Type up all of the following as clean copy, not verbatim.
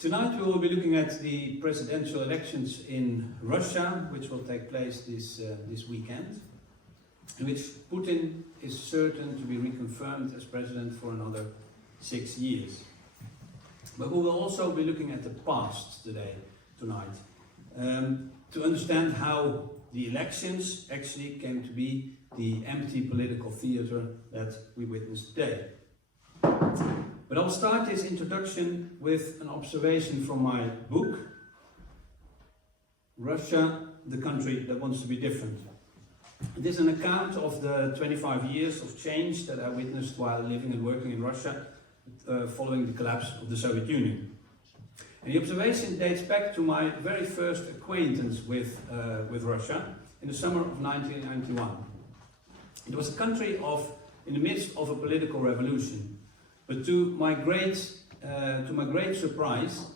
Tonight we will be looking at the presidential elections in Russia, which will take place this weekend, in which Putin is certain to be reconfirmed as president for another 6 years. But we will also be looking at the past tonight, to understand how the elections actually came to be the empty political theater that we witness today. But I'll start this introduction with an observation from my book, Russia, the Country That Wants to Be Different. It is an account of the 25 years of change that I witnessed while living and working in Russia following the collapse of the Soviet Union. And the observation dates back to my very first acquaintance with Russia in the summer of 1991. It was a country in the midst of a political revolution. But to my great surprise,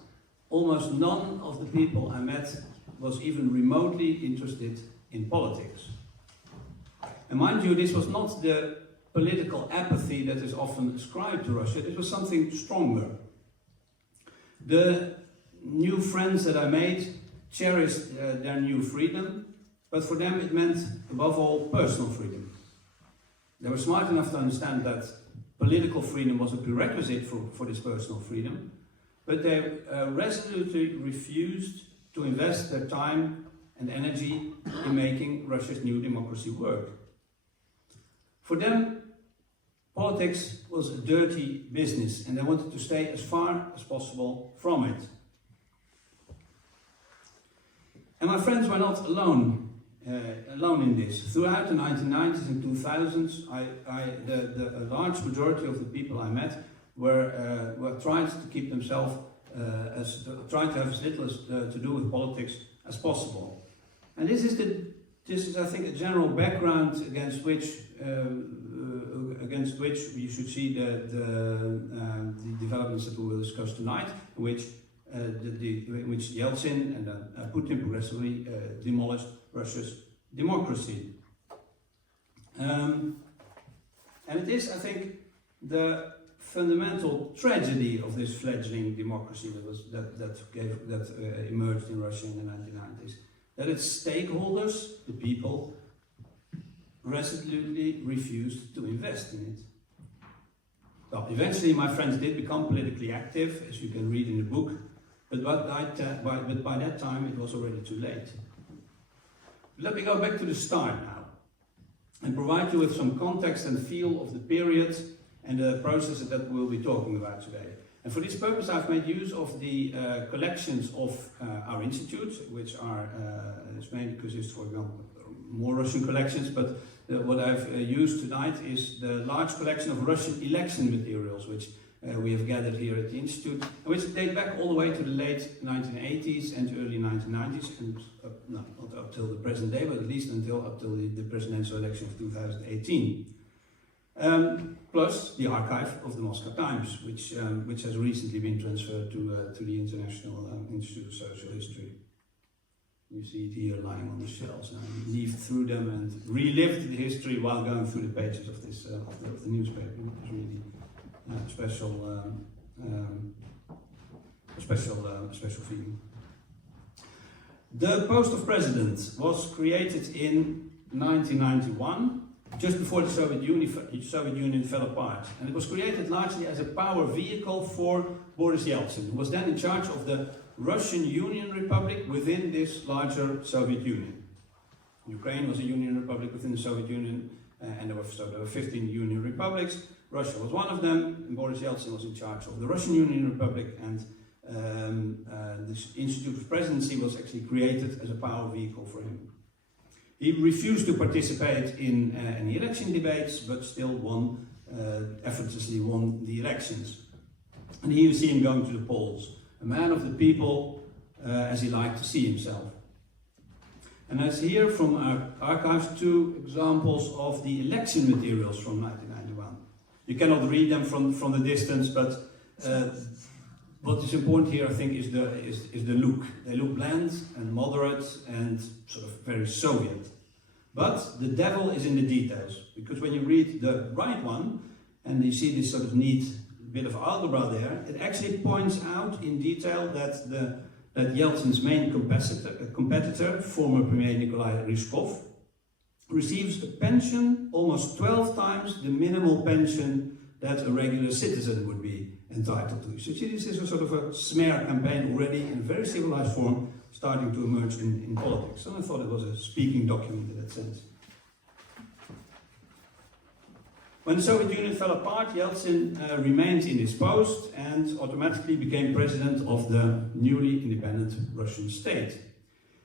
almost none of the people I met was even remotely interested in politics. And mind you, this was not the political apathy that is often ascribed to Russia. It was something stronger. The new friends that I made cherished their new freedom, but for them it meant, above all, personal freedom. They were smart enough to understand that political freedom was a prerequisite for this personal freedom, but they resolutely refused to invest their time and energy in making Russia's new democracy work. For them, politics was a dirty business, and they wanted to stay as far as possible from it. And my friends were not alone in this. Throughout the 1990s and 2000s, a large majority of the people I met were trying to keep themselves, trying to have as little to do with politics as possible. And this is, I think, a general background against which you should see the developments that we will discuss tonight, in which Yeltsin and Putin progressively demolished Russia's democracy. And it is, I think, the fundamental tragedy of this fledgling democracy that emerged in Russia in the 1990s, that its stakeholders, the people, resolutely refused to invest in it. Well, eventually my friends did become politically active, as you can read in the book, but by that time it was already too late. Let me go back to the start now and provide you with some context and feel of the period and the processes that we'll be talking about today. And for this purpose I've made use of the collections of our institute, which are mainly consist, for example, more Russian collections, but what I've used tonight is the large collection of Russian election materials, which we have gathered here at the Institute, which date back all the way to the late 1980s and early 1990s, and not up till the present day, but at least up till the presidential election of 2018. Plus the archive of the Moscow Times, which has recently been transferred to the International Institute of Social History. You see it here lying on the shelves, and I leafed through them and relived the history while going through the pages of this of the newspaper. It was really a special feeling. The post of president was created in 1991, just before the Soviet Union fell apart, and it was created largely as a power vehicle for Boris Yeltsin, who was then in charge of the Russian Union Republic within this larger Soviet Union. Ukraine was a Union Republic within the Soviet Union, and there were 15 Union Republics. Russia was one of them, and Boris Yeltsin was in charge of the Russian Union Republic, and this Institute of Presidency was actually created as a power vehicle for him. He refused to participate in any election debates, but still effortlessly won the elections. And here you see him going to the polls, a man of the people, as he liked to see himself. And as here from our archives, 2 examples of the election materials from 1991. You cannot read them from the distance, but what is important here, I think, is the look. They look bland and moderate and sort of very Soviet. But the devil is in the details, because when you read the right one, and you see this sort of neat bit of algebra there, it actually points out in detail that that Yeltsin's main competitor, former Premier Nikolai Ryzhkov, receives a pension almost 12 times the minimal pension that a regular citizen would be entitled to. So see, this is a sort of a smear campaign already in a very civilized form, starting to emerge in politics. And I thought it was a speaking document in that sense. When the Soviet Union fell apart, Yeltsin remained in his post and automatically became president of the newly independent Russian state.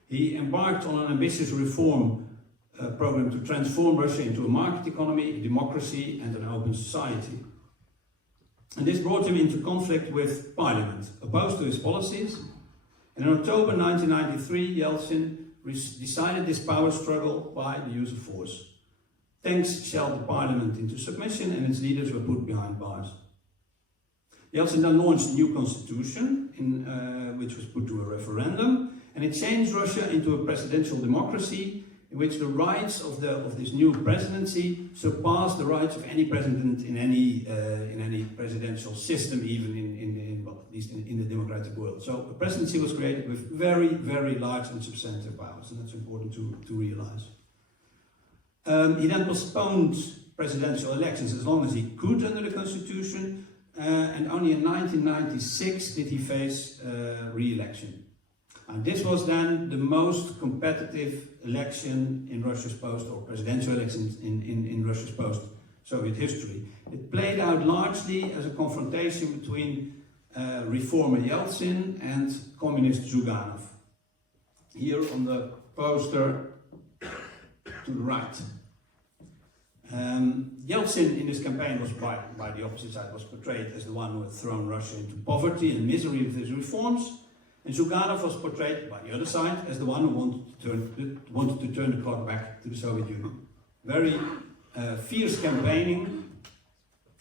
He embarked on an ambitious reform program to transform Russia into a market economy, a democracy, and an open society. And this brought him into conflict with Parliament, opposed to his policies. And in October 1993, Yeltsin decided this power struggle by the use of force. Tanks shelled the Parliament into submission, and its leaders were put behind bars. Yeltsin then launched a new constitution, which was put to a referendum, and it changed Russia into a presidential democracy in which the rights of this new presidency surpassed the rights of any president in any presidential system, even well, at least in the democratic world. So the presidency was created with very, very large and substantive powers, and that's important to realize. He then postponed presidential elections as long as he could under the constitution, and only in 1996 did he face re-election. And this was then the most competitive election in Russia's post, or presidential elections in Russia's post-Soviet history. It played out largely as a confrontation between reformer Yeltsin and communist Zyuganov. Here on the poster to the right. Yeltsin in this campaign was by the opposite side was portrayed as the one who had thrown Russia into poverty and misery with his reforms. And Zyuganov was portrayed by the other side as the one who wanted to turn the clock back to the Soviet Union. Very fierce campaigning,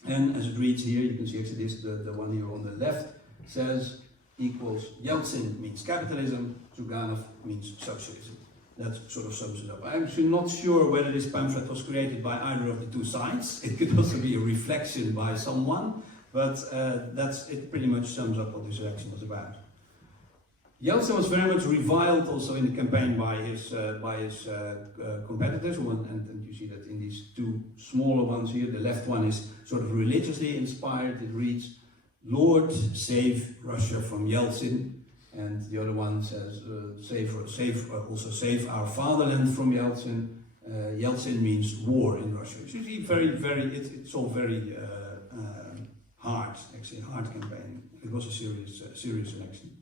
and as it reads here, you can see actually this, the one here on the left says equals Yeltsin means capitalism, Zyuganov means socialism. That sort of sums it up. I'm actually not sure whether this pamphlet was created by either of the two sides. It could also be a reflection by someone, but it pretty much sums up what this election was about. Yeltsin was very much reviled also in the campaign by his competitors, and you see that in these two smaller ones here. The left one is sort of religiously inspired. It reads, "Lord, save Russia from Yeltsin." And the other one says, save our fatherland from Yeltsin. Yeltsin means war in Russia. It's usually it's all very hard, actually, hard campaigning. It was a serious election.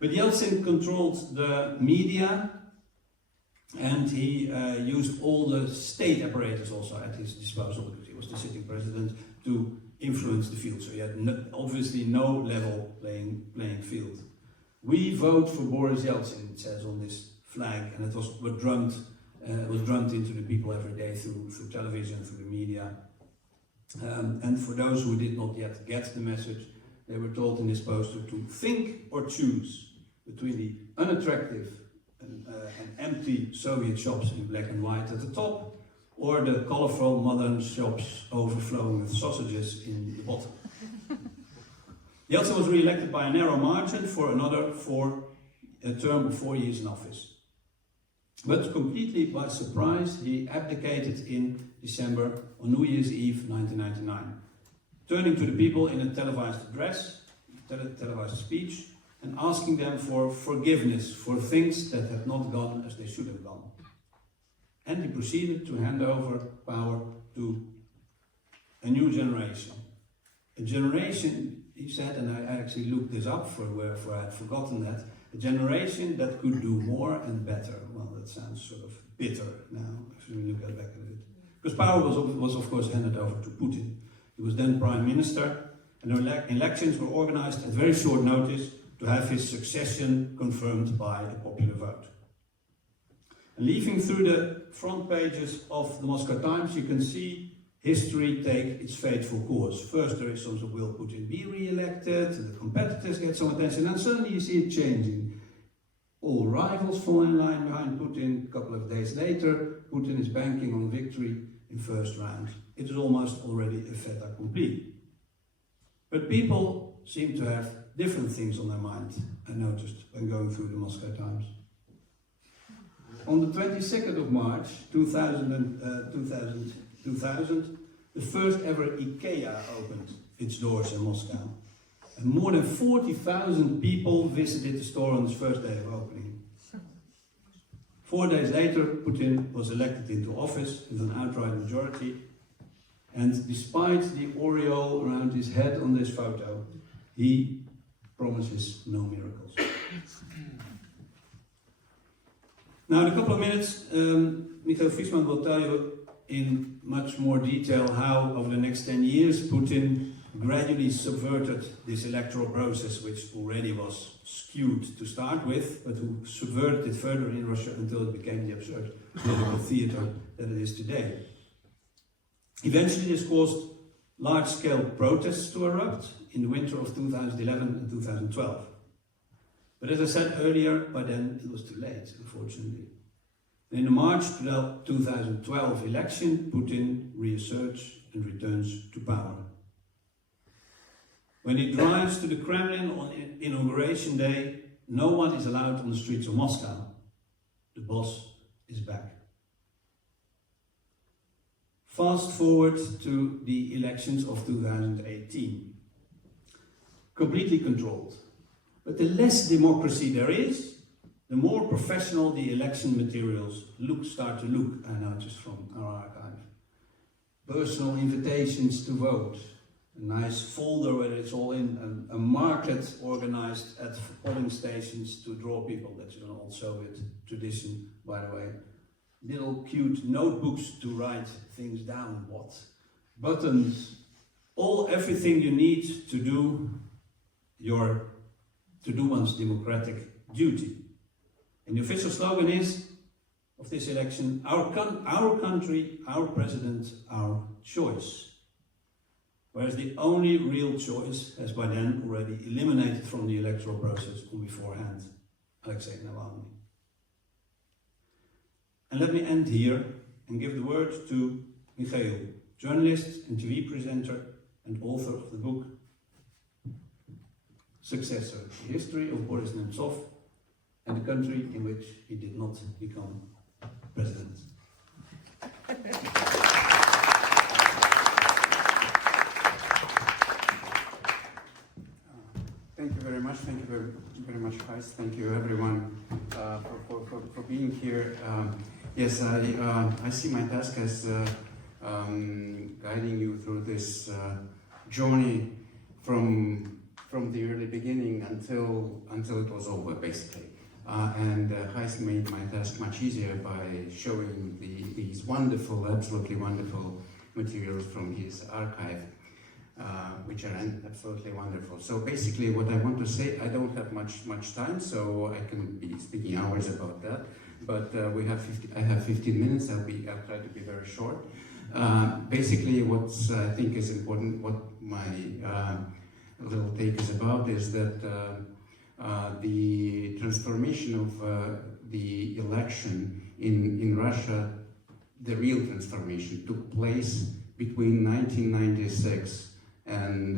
But Yeltsin controlled the media, and he used all the state apparatus also at his disposal, because he was the sitting president, to influence the field. So he had obviously no level playing field. "We vote for Boris Yeltsin," it says on this flag, and it was drummed into the people every day through television, through the media. And for those who did not yet get the message, they were told in this poster to think or choose between the unattractive and empty Soviet shops in black and white at the top, or the colorful modern shops overflowing with sausages in the bottom. Yeltsin was re-elected by a narrow margin for a term of 4 years in office. But completely by surprise, he abdicated in December on New Year's Eve 1999, turning to the people in a televised televised speech, and asking them for forgiveness for things that had not gone as they should have gone. And he proceeded to hand over power to a new generation. A generation, he said, and I actually looked this up for I had forgotten that, a generation that could do more and better. Well, that sounds sort of bitter now, if we look back at it. Because power was of course handed over to Putin. He was then Prime Minister, and elections were organized at very short notice to have his succession confirmed by a popular vote. And leafing through the front pages of the Moscow Times, you can see history take its fateful course. First there is some sort of, will Putin be re-elected? The competitors get some attention, and suddenly you see it changing. All rivals fall in line behind Putin. A couple of days later, Putin is banking on victory in first round. It is almost already a fait accompli. But people seem to have different things on their mind, I noticed when going through the Moscow Times. On the 22nd of March 2000, the first ever IKEA opened its doors in Moscow. And more than 40,000 people visited the store on its first day of opening. 4 days later, Putin was elected into office with an outright majority. And despite the aureole around his head on this photo, he promises no miracles. Now, in a couple of minutes, Mikhail Fishman will tell you in much more detail how, over the next 10 years, Putin gradually subverted this electoral process, which already was skewed to start with, but who subverted it further in Russia until it became the absurd political theater that it is today. Eventually, this caused large-scale protests to erupt in the winter of 2011 and 2012. But as I said earlier, by then it was too late, unfortunately. In the March 2012 election, Putin reasserts and returns to power. When he drives to the Kremlin on Inauguration Day, no one is allowed on the streets of Moscow. The boss is back. Fast forward to the elections of 2018. Completely controlled. But the less democracy there is, the more professional the election materials start to look, I noticed from our archive. Personal invitations to vote, a nice folder where it's all in, a market organized at polling stations to draw people. That's an old Soviet tradition, by the way. Little cute notebooks to write things down, buttons, everything you need to do one's democratic duty. And the official slogan is, of this election, our country, our president, our choice. Whereas the only real choice has by then already eliminated from the electoral process on beforehand, Alexei Navalny. And let me end here and give the word to Mikhail, journalist and TV presenter and author of the book Successor, the history of Boris Nemtsov and the country in which he did not become president. Thank you very much. Thank you very much, Gijs. Thank you, everyone, for being here. Yes, I see my task as guiding you through this journey from the early beginning until it was over, basically. And Gijs made my task much easier by showing these wonderful, absolutely wonderful materials from his archive, which are absolutely wonderful. So basically what I want to say, I don't have much time, so I can be speaking hours about that. But I have 15 minutes, I'll try to be very short. Basically what I think is important, what my little take is about, is that the transformation of the election in Russia, the real transformation, took place between 1996 and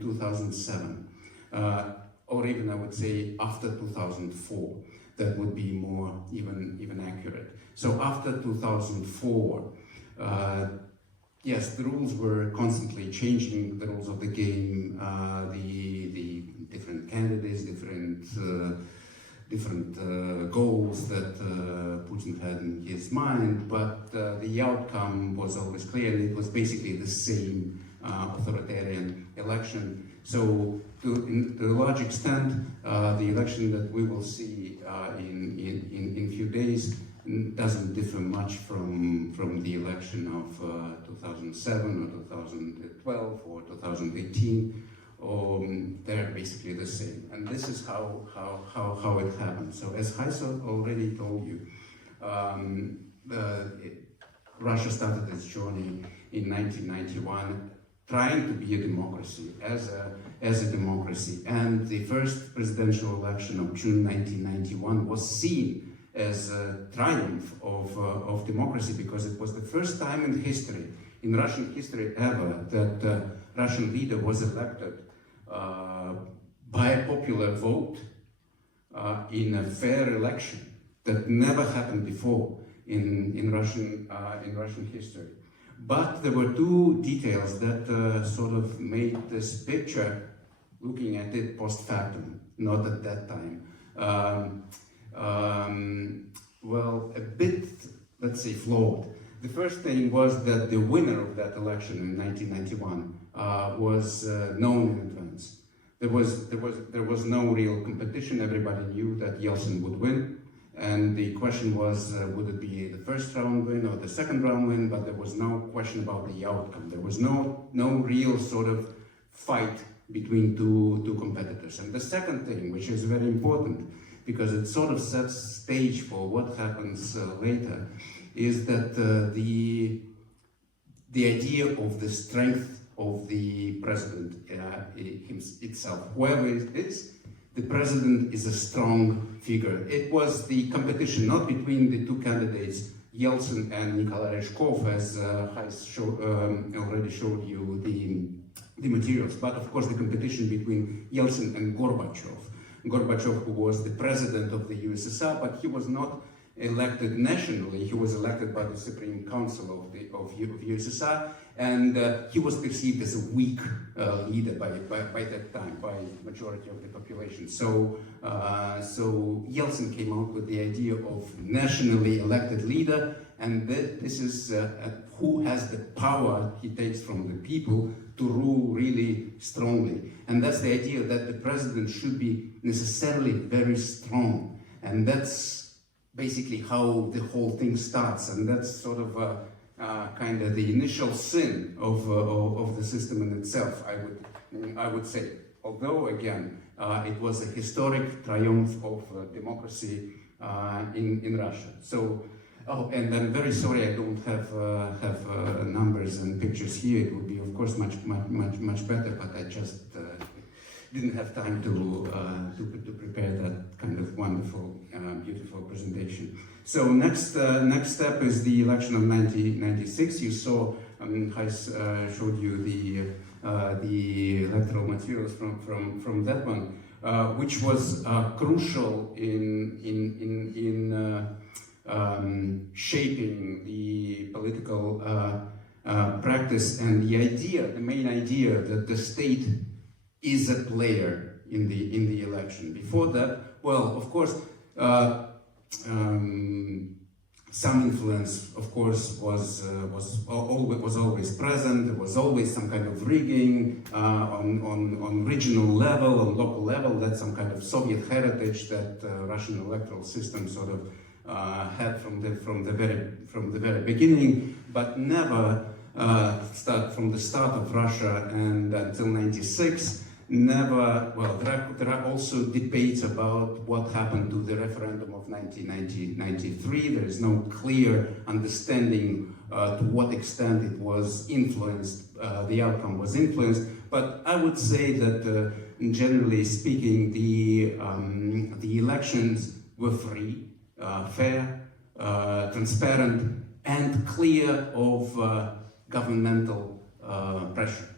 2007, or even I would say after 2004. That would be more even accurate. So after 2004, yes, the rules were constantly changing, the rules of the game, the different candidates, different goals that Putin had in his mind, but the outcome was always clear, and it was basically the same authoritarian election. So to a large extent, the election that we will see in few days doesn't differ much from the election of 2007 or 2012 or 2018. They're basically the same, and this is how it happened. So as Gijs already told you, Russia started its journey in 1991, trying to be a democracy, as a democracy, and the first presidential election of June 1991 was seen as a triumph of democracy, because it was the first time in history in Russian history ever that Russian leader was elected by a popular vote in a fair election. That never happened before in Russian history. But there were two details that sort of made this picture, looking at it post factum, not at that time, well, a bit, let's say, flawed. The first thing was that the winner of that election in 1991 was known in advance. There was no real competition. Everybody knew that Yeltsin would win. And the question was, would it be the first round win or the second round win? But there was no question about the outcome. There was no real sort of fight between two competitors. And the second thing, which is very important, because it sort of sets stage for what happens later, is that the idea of the strength of the president itself, whoever it is, the president is a strong figure. It was the competition not between the two candidates, Yeltsin and Nikolai Ryzhkov, as Gijs already showed you the materials, but of course the competition between Yeltsin and Gorbachev. Gorbachev, who was the president of the USSR, but he was not elected nationally. He was elected by the Supreme Council of USSR, and he was perceived as a weak leader by that time, by majority of the population. So Yeltsin came out with the idea of nationally elected leader, and this is who has the power he takes from the people to rule really strongly. And that's the idea that the president should be necessarily very strong, and that's basically how the whole thing starts, and that's sort of kind of the initial sin of the system in itself, I would say. Although again, it was a historic triumph of democracy in Russia. So, and I'm very sorry I don't have numbers and pictures here. It would be, of course, much better, but I just didn't have time to prepare that kind of wonderful, beautiful presentation. So next step is the election of 1996. You saw, Gijs showed you the electoral materials from that one, which was crucial in shaping the political practice and the main idea that the state is a player in the election. Before that, well, of course, some influence, of course, was always present. There was always some kind of rigging on regional level, on local level. That's some kind of Soviet heritage that Russian electoral system sort of had from the very beginning, but never from the start of Russia and until '96. Never, well, there are also debates about what happened to the referendum of 1993. There is no clear understanding to what extent it was influenced, the outcome was influenced. But I would say that, generally speaking, the elections were free, fair, transparent, and clear of governmental pressure.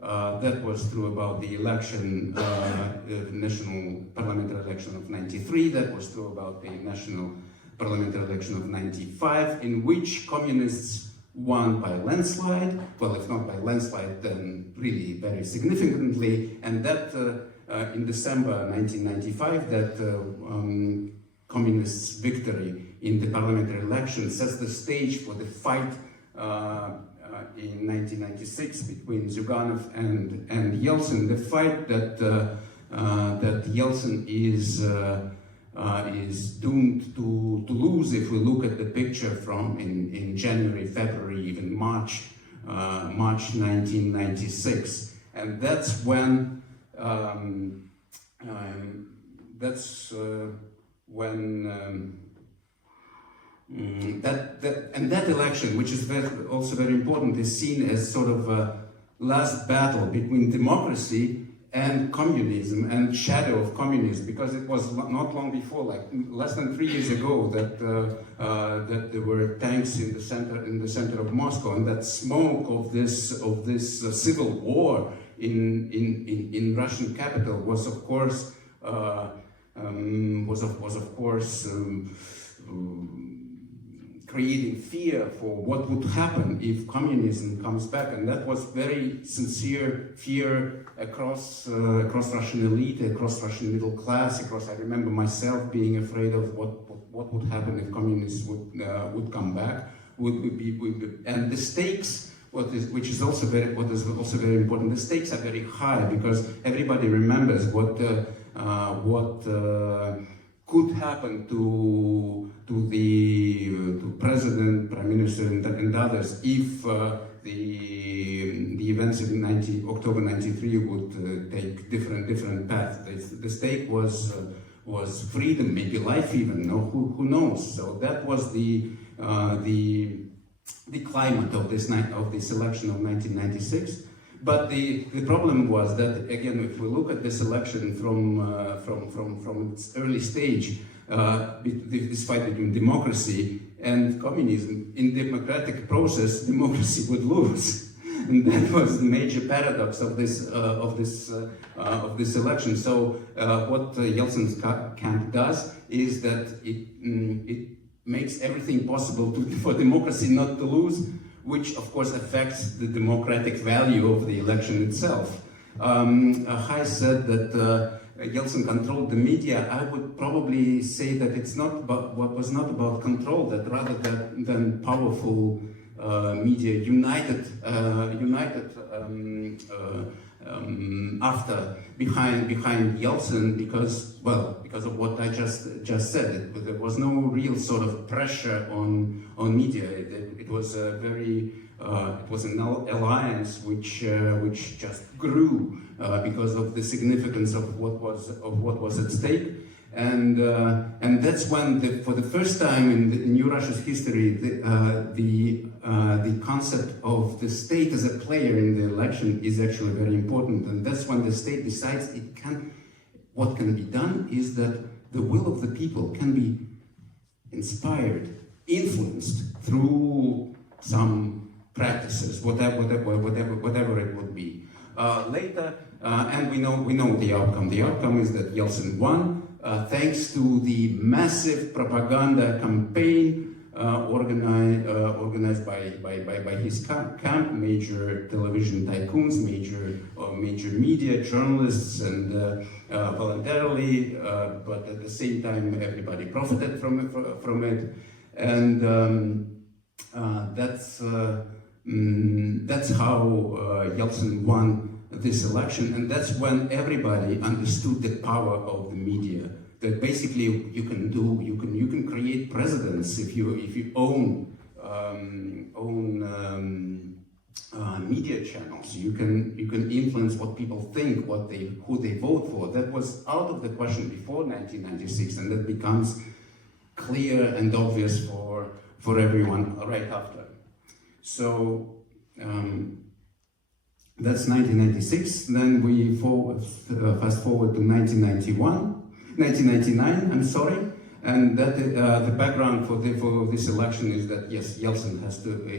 That was true about the election, the national parliamentary election of '93. That was true about the national parliamentary election of '95, in which communists won by landslide. Well, if not by landslide, then really very significantly. And that in December 1995, that communists' victory in the parliamentary election sets the stage for the fight in 1996 between Zyuganov and Yeltsin, the fight that Yeltsin is doomed to lose if we look at the picture from in January, February, even March 1996, and that's when that election, which is also very important, is seen as sort of a last battle between democracy and communism and shadow of communism, because it was not long before, like less than 3 years ago, that that there were tanks in the center of Moscow, and that smoke of this civil war in Russian capital was of course creating fear for what would happen if communism comes back, and that was very sincere fear across Russian elite, across Russian middle class, I remember myself being afraid of what would happen if communists would come back, and the stakes, what is also very important, the stakes are very high, because everybody remembers what could happen to President, Prime Minister, and others if the events of October '93 would take different paths. The stake was freedom, maybe life even. No, who knows? So that was the climate of this election of 1996. But the problem was that, again, if we look at this election from its early stage, this fight between democracy and communism, in democratic process, democracy would lose, and that was the major paradox of this election. So what Yeltsin's camp does is that it makes everything possible for democracy not to lose, which of course affects the democratic value of the election itself. Gijs said that Yeltsin controlled the media. I would probably say that it's not about what was not about control, that rather than powerful media united behind Yeltsin, because of what I just said. There was no real sort of pressure on media. It was an alliance which just grew because of the significance of what was at stake, and that's when for the first time in New Russia's history the concept of the state as a player in the election is actually very important, and that's when the state decides what can be done is that the will of the people can be inspired, influenced through some practices, whatever it would be. Later, and we know the outcome. The outcome is that Yeltsin won, thanks to the massive propaganda campaign organized by his camp, major television tycoons, major media, journalists, and voluntarily, but at the same time everybody profited from it, and that's how Yeltsin won this election, and that's when everybody understood the power of the media. That basically you can create presidents if you own media channels. You can influence what people think, who they vote for. That was out of the question before 1996, and that becomes clear and obvious for everyone right after. So that's 1996. Then we fast forward to 1999. I'm sorry, and that the background for this election is that yes, Yeltsin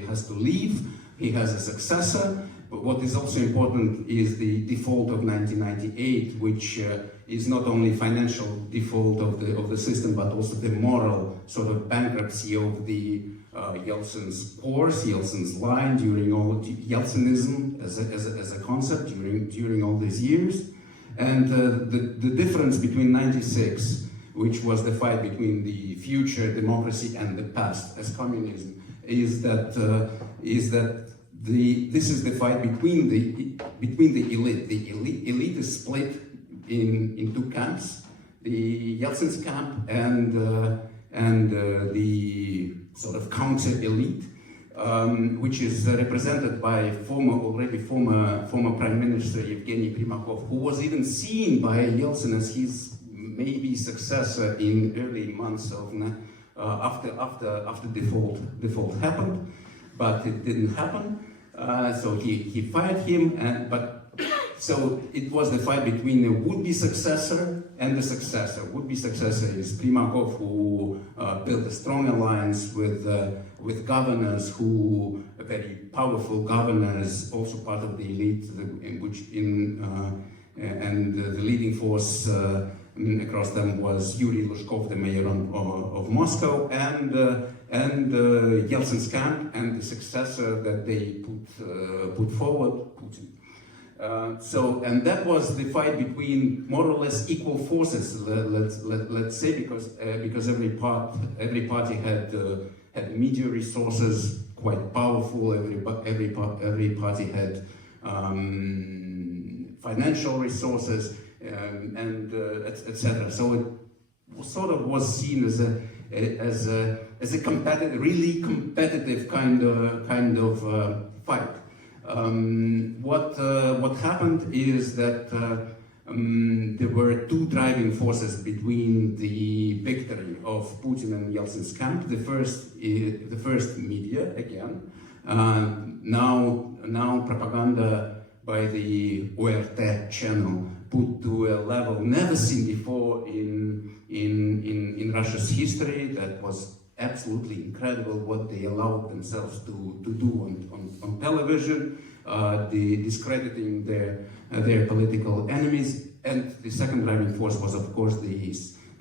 has to leave. He has a successor. But what is also important is the default of 1998, which is not only financial default of the system, but also the moral sort of bankruptcy of the Yeltsin's course, Yeltsin's line during all Yeltsinism as a concept during all these years, and the difference between '96, which was the fight between the future democracy and the past as communism, is that this is the fight between the elite. The elite is split in two camps: the Yeltsin's camp and the sort of counter elite, which is represented by former Prime Minister Evgeny Primakov, who was even seen by Yeltsin as his maybe successor in early months of after default happened, but it didn't happen. So he fired him, but So it was the fight between the would-be successor and the successor. Would-be successor is Primakov, who built a strong alliance with governors who, very powerful governors, also part of the elite, and the leading force across them was Yuri Lushkov, the mayor of Moscow, and Yeltsin's camp, and the successor that they put forward, Putin. And that was the fight between more or less equal forces, let's say, because every party had media resources, quite powerful. Every party had financial resources, and etc. So it sort of was seen as a competitive, really competitive kind of fight. What happened is that there were two driving forces between the victory of Putin and Yeltsin's camp. The first media again. Now propaganda by the ORT channel put to a level never seen before in Russia's history. That was absolutely incredible what they allowed themselves to do on television, discrediting their political enemies. And the second driving force was, of course, the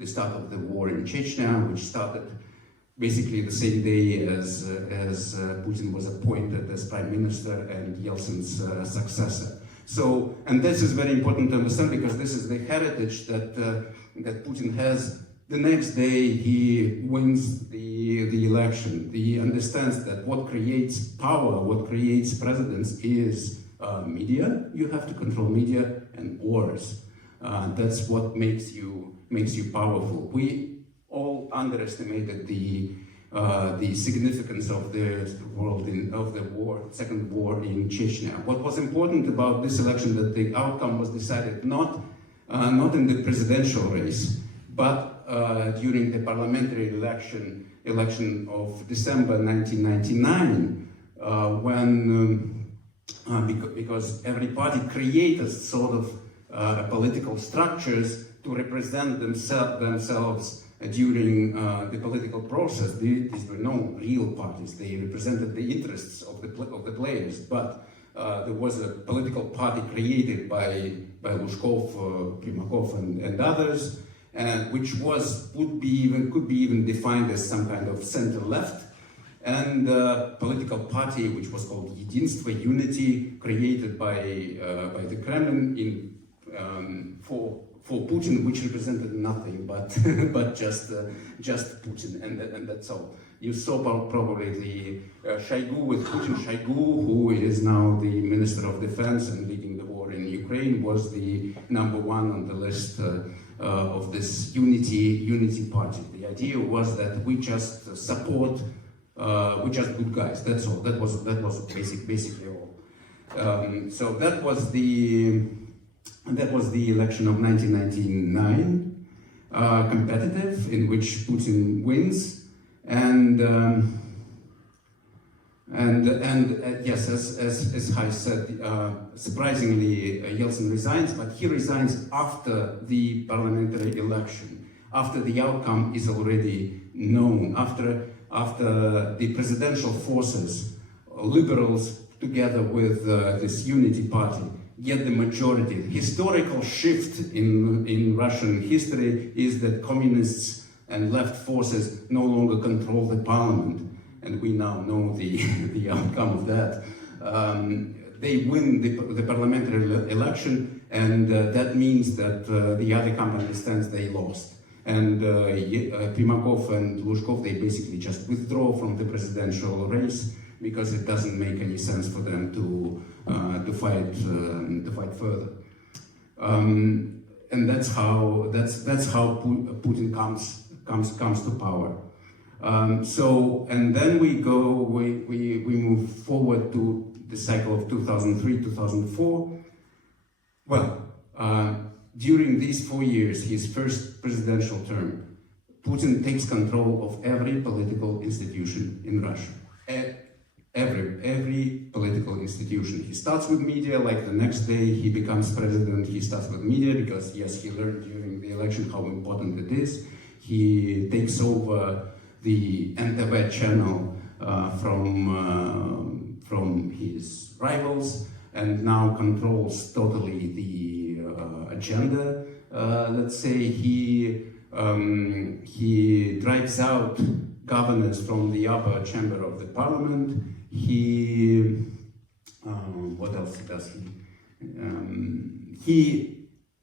start of the war in Chechnya, which started basically the same day as Putin was appointed as prime minister and Yeltsin's successor. So, and this is very important to understand, because this is the heritage that Putin has. The next day he wins the election. He understands that what creates power, what creates presidents is media. You have to control media, and wars. That's what makes you powerful. We all underestimated the significance of the second war in Chechnya. What was important about this election, that the outcome was decided not in the presidential race, but during the parliamentary election of December 1999, because every party created sort of political structures to represent themselves during the political process. These were no real parties. They represented the interests of the players, but there was a political party created by Lushkov, Primakov, and others, which could be even defined as some kind of center-left, and political party which was called Единство, Unity, created by the Kremlin for Putin, which represented nothing but just Putin, and that's all. You saw probably the Shoigu with Putin. Shoigu, who is now the Minister of Defense and leading the war in Ukraine, was the #1 on the list of this unity party. The idea was that we just support, we just good guys. That's all. That was basically all. So that was the election of 1999, competitive, in which Putin wins, and yes, as Gijs said, surprisingly, Yeltsin resigns, but he resigns after the parliamentary election, after the outcome is already known, after the presidential forces, liberals, together with this unity party, get the majority. The historical shift in Russian history is that communists and left forces no longer control the parliament, and we now know the outcome of that. They win the parliamentary election, and that means that the other camp understands they lost. And Primakov and Lushkov, they basically just withdraw from the presidential race, because it doesn't make any sense for them to fight further. And that's how Putin comes to power. And then we move forward to the cycle of 2003-2004. Well, during these 4 years, his first presidential term, Putin takes control of every political institution in Russia. every political institution. He starts with media, like the next day he becomes president, he starts with media because, yes, he learned during the election how important it is. He takes over the anti-web channel from his rivals and now controls totally the agenda. Let's say he drives out governors from the upper chamber of the parliament. He, what else does he? He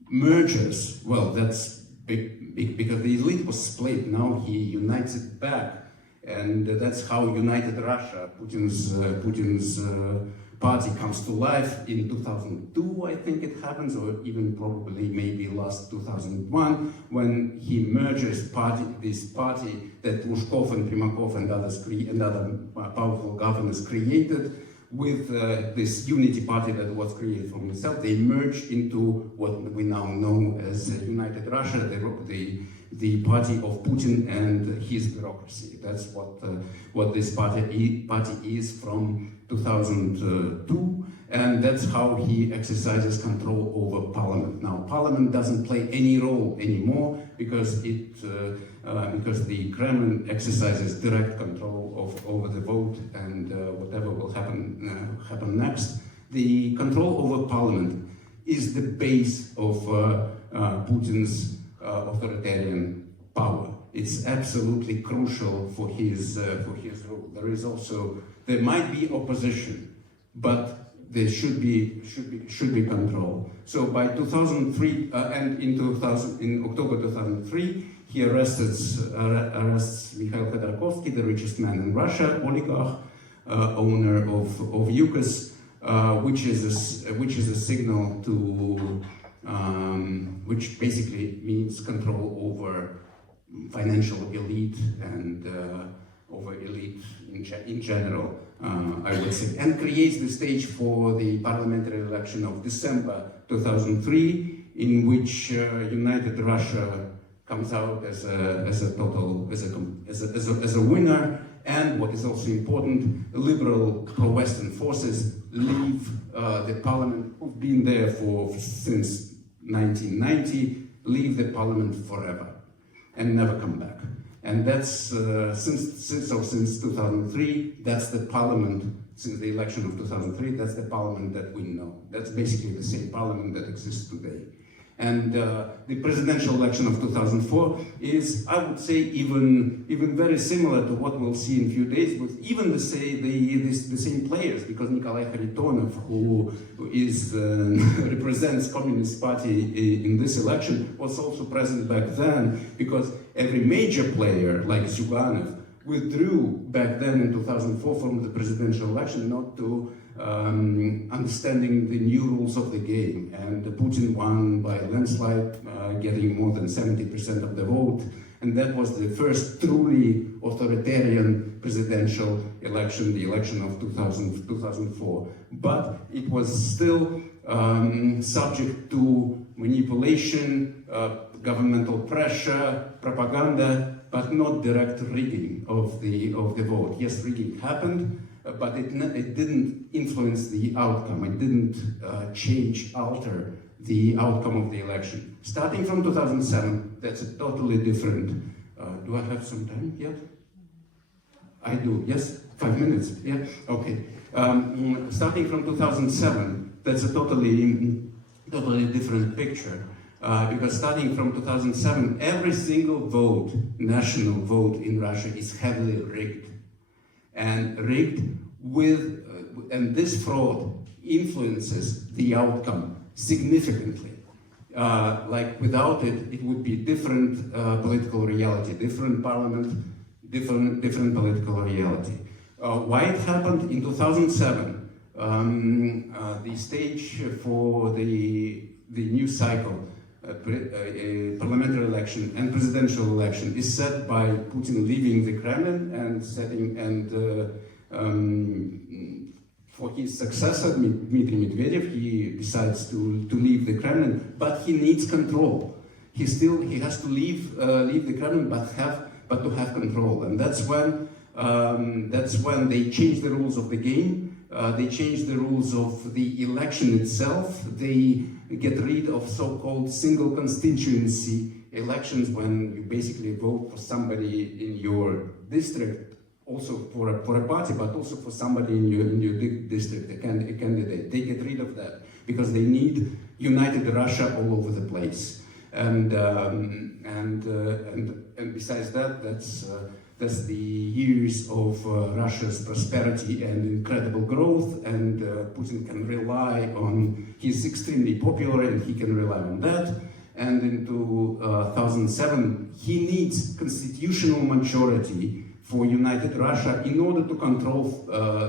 merges, well, that's big because the elite was split, now he unites it back. And that's how United Russia, Putin's party, comes to life in 2002, I think it happens, or even probably maybe last 2001, when he merges this party that Lushkov and Primakov and other powerful governors created with this unity party that was created from itself. They merged into what we now know as United Russia, the party of Putin and his bureaucracy. That's what this party is from 2002, and that's how he exercises control over parliament. Now, parliament doesn't play any role anymore because because the Kremlin exercises direct control over the vote and whatever will happen next. The control over parliament is the base of Putin's authoritarian power. It's absolutely crucial for his rule. There might be opposition, but there should be control. So by 2003 and in October 2003, he arrests Mikhail Fishman, the richest man in Russia, oligarch, owner of IISH, which is a signal to which basically means control over financial elite and over elite in general, I would say, and creates the stage for the parliamentary election of December 2003, in which United Russia comes out as a winner. And what is also important, liberal pro-Western forces leave the parliament, who've been there since 1990, leave the parliament forever and never come back. And that's since 2003, that's the parliament, since the election of 2003, that's the parliament that we know. That's basically the same parliament that exists today. And the presidential election of 2004 is, I would say, even very similar to what we'll see in a few days, with even the same players, because Nikolai Kharitonov, who represents Communist Party in this election, was also present back then, because every major player, like Zyuganov, withdrew back then in 2004 from the presidential election, not to understanding the new rules of the game. And Putin won by a landslide, getting more than 70% of the vote. And that was the first truly authoritarian presidential election, the election of 2004. But it was still subject to manipulation, governmental pressure, propaganda, but not direct rigging of the vote. Yes, rigging happened, but it didn't influence the outcome. It didn't alter the outcome of the election. Starting from 2007, that's a totally different. Do I have some time yet? I do. Yes, 5 minutes. Yeah. Okay. Starting from 2007, that's a totally different picture. Because starting from 2007, every single vote, national vote in Russia, is heavily rigged. And rigged and this fraud influences the outcome significantly. Like without it, it would be different political reality, different parliament, different political reality. Why it happened in 2007? The stage for the new cycle, parliamentary election and presidential election, is set by Putin leaving the Kremlin and for his successor, Dmitry Medvedev, he decides to leave the Kremlin, but he needs control. He has to leave the Kremlin, but to have control, and that's when That's when they changed the rules of the game. They changed the rules of the election itself. They get rid of so-called single constituency elections, when you basically vote for somebody in your district, also for a party, but also for somebody in your district, a candidate. They get rid of that because they need united Russia all over the place. And besides that, that's the years of Russia's prosperity and incredible growth, and Putin can rely on, he's extremely popular and he can rely on that. And in 2007, he needs constitutional majority for united Russia in order to control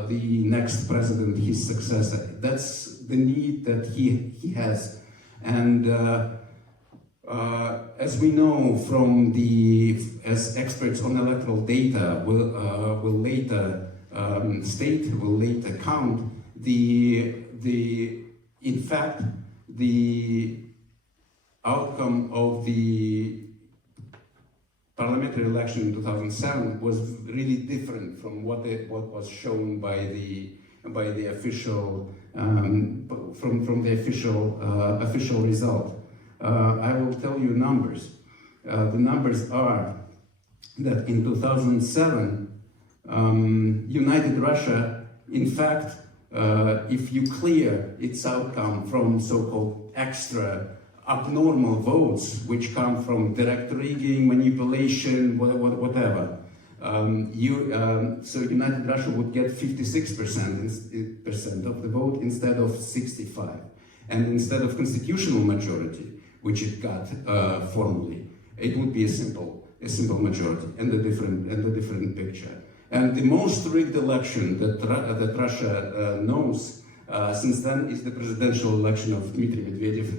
the next president, his successor. That's the need that he has. And as we know from as experts on electoral data will later count, in fact, the outcome of the parliamentary election in 2007 was really different from what was shown by the official from the official result. I will tell you numbers. The numbers are that in 2007, united Russia, in fact, if you clear its outcome from so-called extra abnormal votes, which come from direct rigging, manipulation, whatever, so united Russia would get 56% of the vote instead of 65%. And instead of constitutional majority, which it got formally, it would be a simple majority and a different picture. And the most rigged election that Russia knows since then is the presidential election of Dmitry Medvedev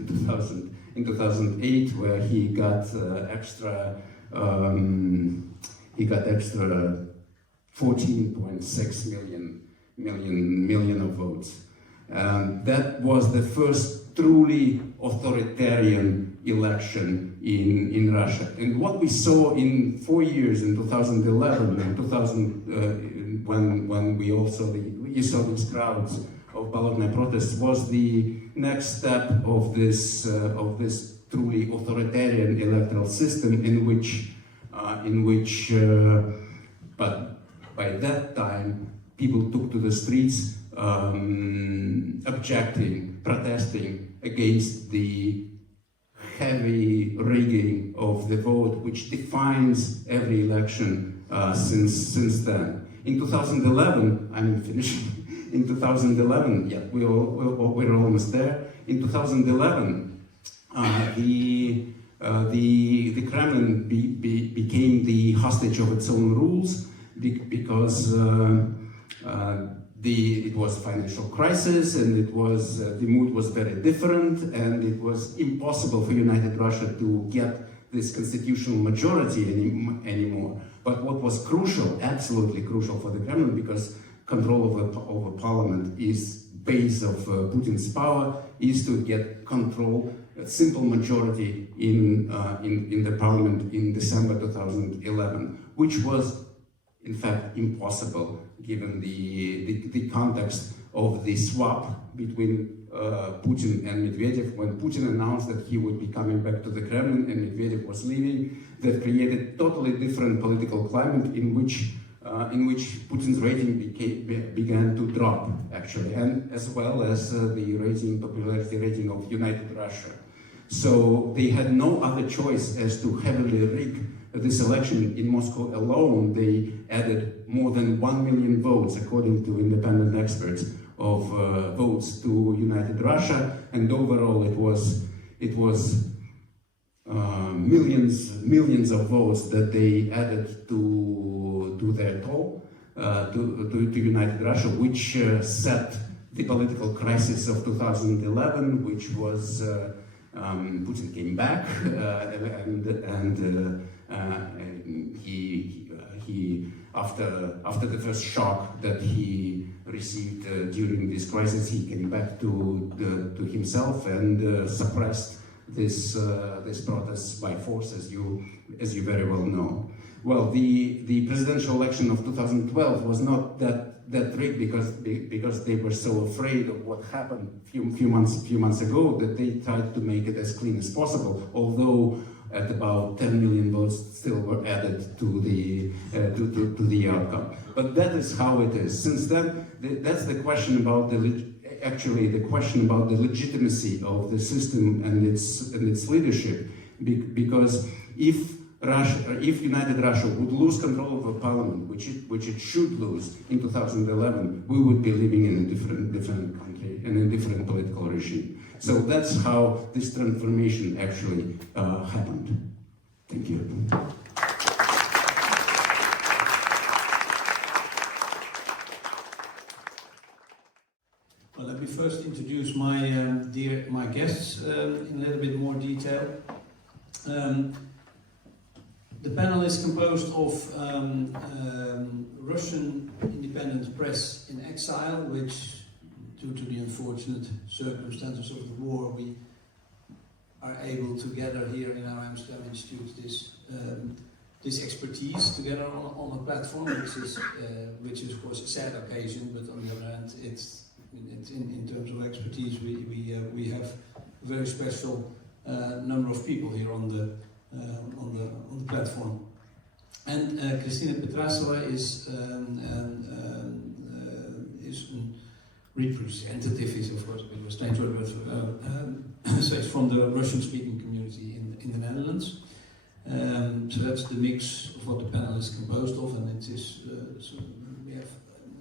in 2008, where he got extra 14.6 million of votes. That was the first truly authoritarian election in Russia. And what we saw in 4 years, in 2011 and 2000, when you saw these crowds of Bolotnaya protests, was the next step of this truly authoritarian electoral system, but by that time people took to the streets, objecting, protesting against the heavy rigging of the vote, which defines every election since then. In 2011, I'm finishing. In 2011, yeah, we're almost there. In 2011, the Kremlin became the hostage of its own rules because it was a financial crisis, and the mood was very different, and it was impossible for united Russia to get this constitutional majority anymore. But what was crucial, absolutely crucial for the Kremlin, because control over parliament is base of Putin's power, is to get control, a simple majority in the parliament in December 2011, which was in fact impossible given the context of the swap between Putin and Medvedev. When Putin announced that he would be coming back to the Kremlin and Medvedev was leaving, that created totally different political climate in which Putin's rating began to drop, actually, and as well as the popularity rating of united Russia. So they had no other choice as to heavily rig this election. In Moscow alone, they added more than 1 million votes, according to independent experts, of votes to united Russia, and overall it was millions of votes that they added to their toll to united Russia, which set the political crisis of 2011, which was Putin came back and he after the first shock that he received during this crisis, he came back to himself and suppressed this protests by force, as you very well know. Well, the presidential election of 2012 was not that rigged because they were so afraid of what happened few months ago that they tried to make it as clean as possible. Although at about 10 million votes still were added to the outcome. But that is how it is. Since then, that's the question about the question about the legitimacy of the system and its leadership. Because if United Russia would lose control of the parliament, which it should lose in 2011, we would be living in a different country and a different political regime. So that's how this transformation actually happened. Thank you. Well, let me first introduce my guests in a little bit more detail. The panel is composed of Russian independent press in exile, which, due to the unfortunate circumstances of the war, we are able to gather here in our Amsterdam Institute this expertise together on a platform, which is of course a sad occasion, but on the other hand, it's in terms of expertise, we have a very special number of people here on the platform. And Kristina Petrasova is a representative, is of course a bit of a strange word, but so it's from the Russian-speaking community in the Netherlands. So that's the mix of what the panel is composed of, and it is so we have,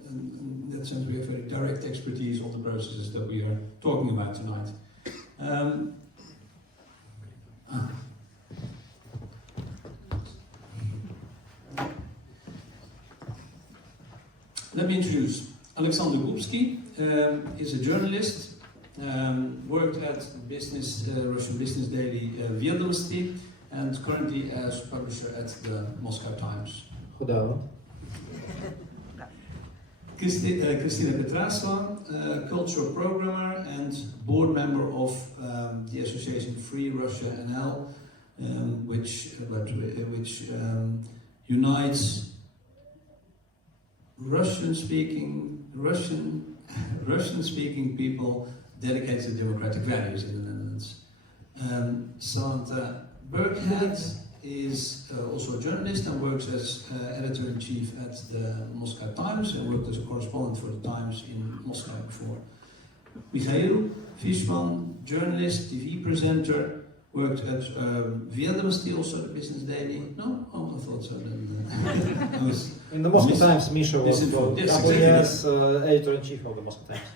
in that sense, we have very direct expertise on the processes that we are talking about tonight. Let me introduce Alexander Gubsky. Is a journalist, worked at Russian business daily Vedomosti, and currently as publisher at the Moscow Times. Kristina Petrasova, cultural programmer and board member of the association Free Russia NL, which unites Russian-speaking people dedicated to democratic values in the Netherlands. Samantha Berkhead is also a journalist and works as editor-in-chief at the Moscow Times and worked as a correspondent for the Times in Moscow before. Mikhail Fishman, journalist, TV presenter, worked at Vedomosti, also the business daily. No? Oh, I thought so. In the Moscow Times, Misha was editor-in-chief of the Moscow Times.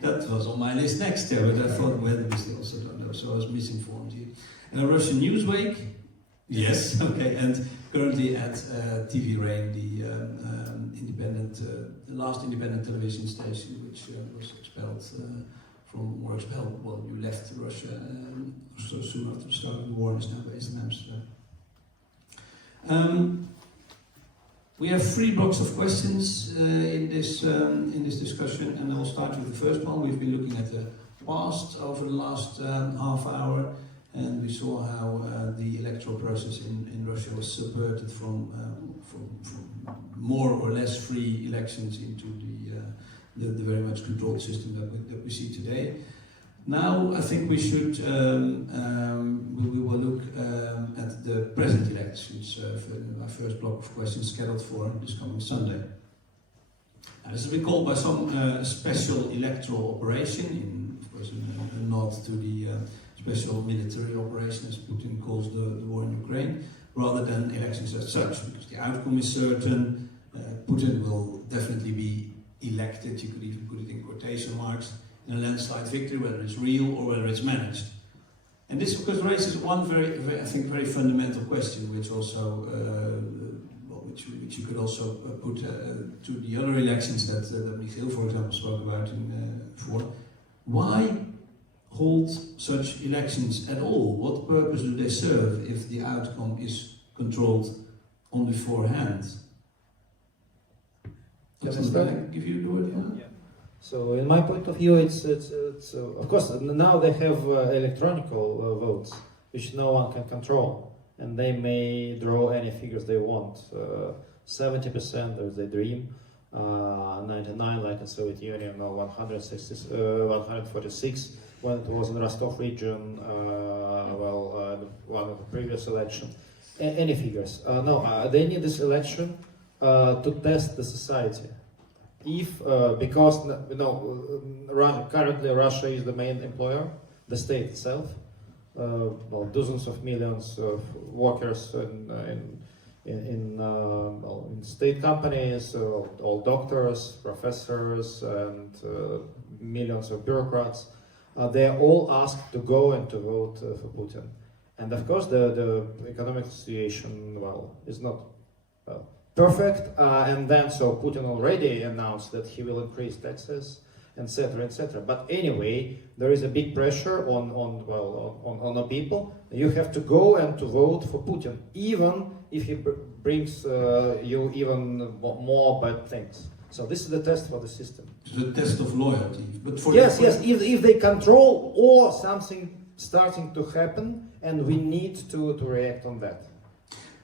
That was on my list next year, but I thought Vedomosti also don't know, so I was misinformed here. And a Russian Newsweek, yes, okay, and currently at TV Rain, the last independent television station, which was expelled well, you left Russia so soon after the start of the war and is now based in Amsterdam. We have 3 blocks of questions in this discussion, and I'll start with the first one. We've been looking at the past over the last half hour, and we saw how the electoral process in Russia was subverted from more or less free elections into the very much controlled system that we see today. Now I think we should we will look at the present elections for our first block of questions scheduled for this coming Sunday. Now, this has been called by some special electoral operation, of course a nod to the special military operation, as Putin calls the war in Ukraine, rather than elections as such, because the outcome is certain. Putin will definitely be elected, you could even put it in quotation marks, in a landslide victory, whether it's real or whether it's managed. And this, of course, raises one very fundamental question, which also, which you could also put to the other elections that Mikhail, for example, spoke about before. Why hold such elections at all? What purpose do they serve if the outcome is controlled on beforehand? Can I start? Give you the word, yeah? So in my point of view, it's of course now they have electronic votes, which no one can control, and they may draw any figures they want. 70% is the dream, 99 like in Soviet Union, or 146 when it was in Rostov region. One of the previous election. Any figures? No, they need this election to test the society. If because currently Russia is the main employer, the state itself, dozens of millions of workers in state companies, all doctors, professors, and millions of bureaucrats. They are all asked to go and to vote for Putin. And of course, the economic situation, is not perfect. And then, so Putin already announced that he will increase taxes, etc., etc. But anyway, there is a big pressure on the people. You have to go and to vote for Putin, even if he brings you even more bad things. So this is the test for the system. It's a test of loyalty. But for yes. If they control or something starting to happen, and we need to react on that.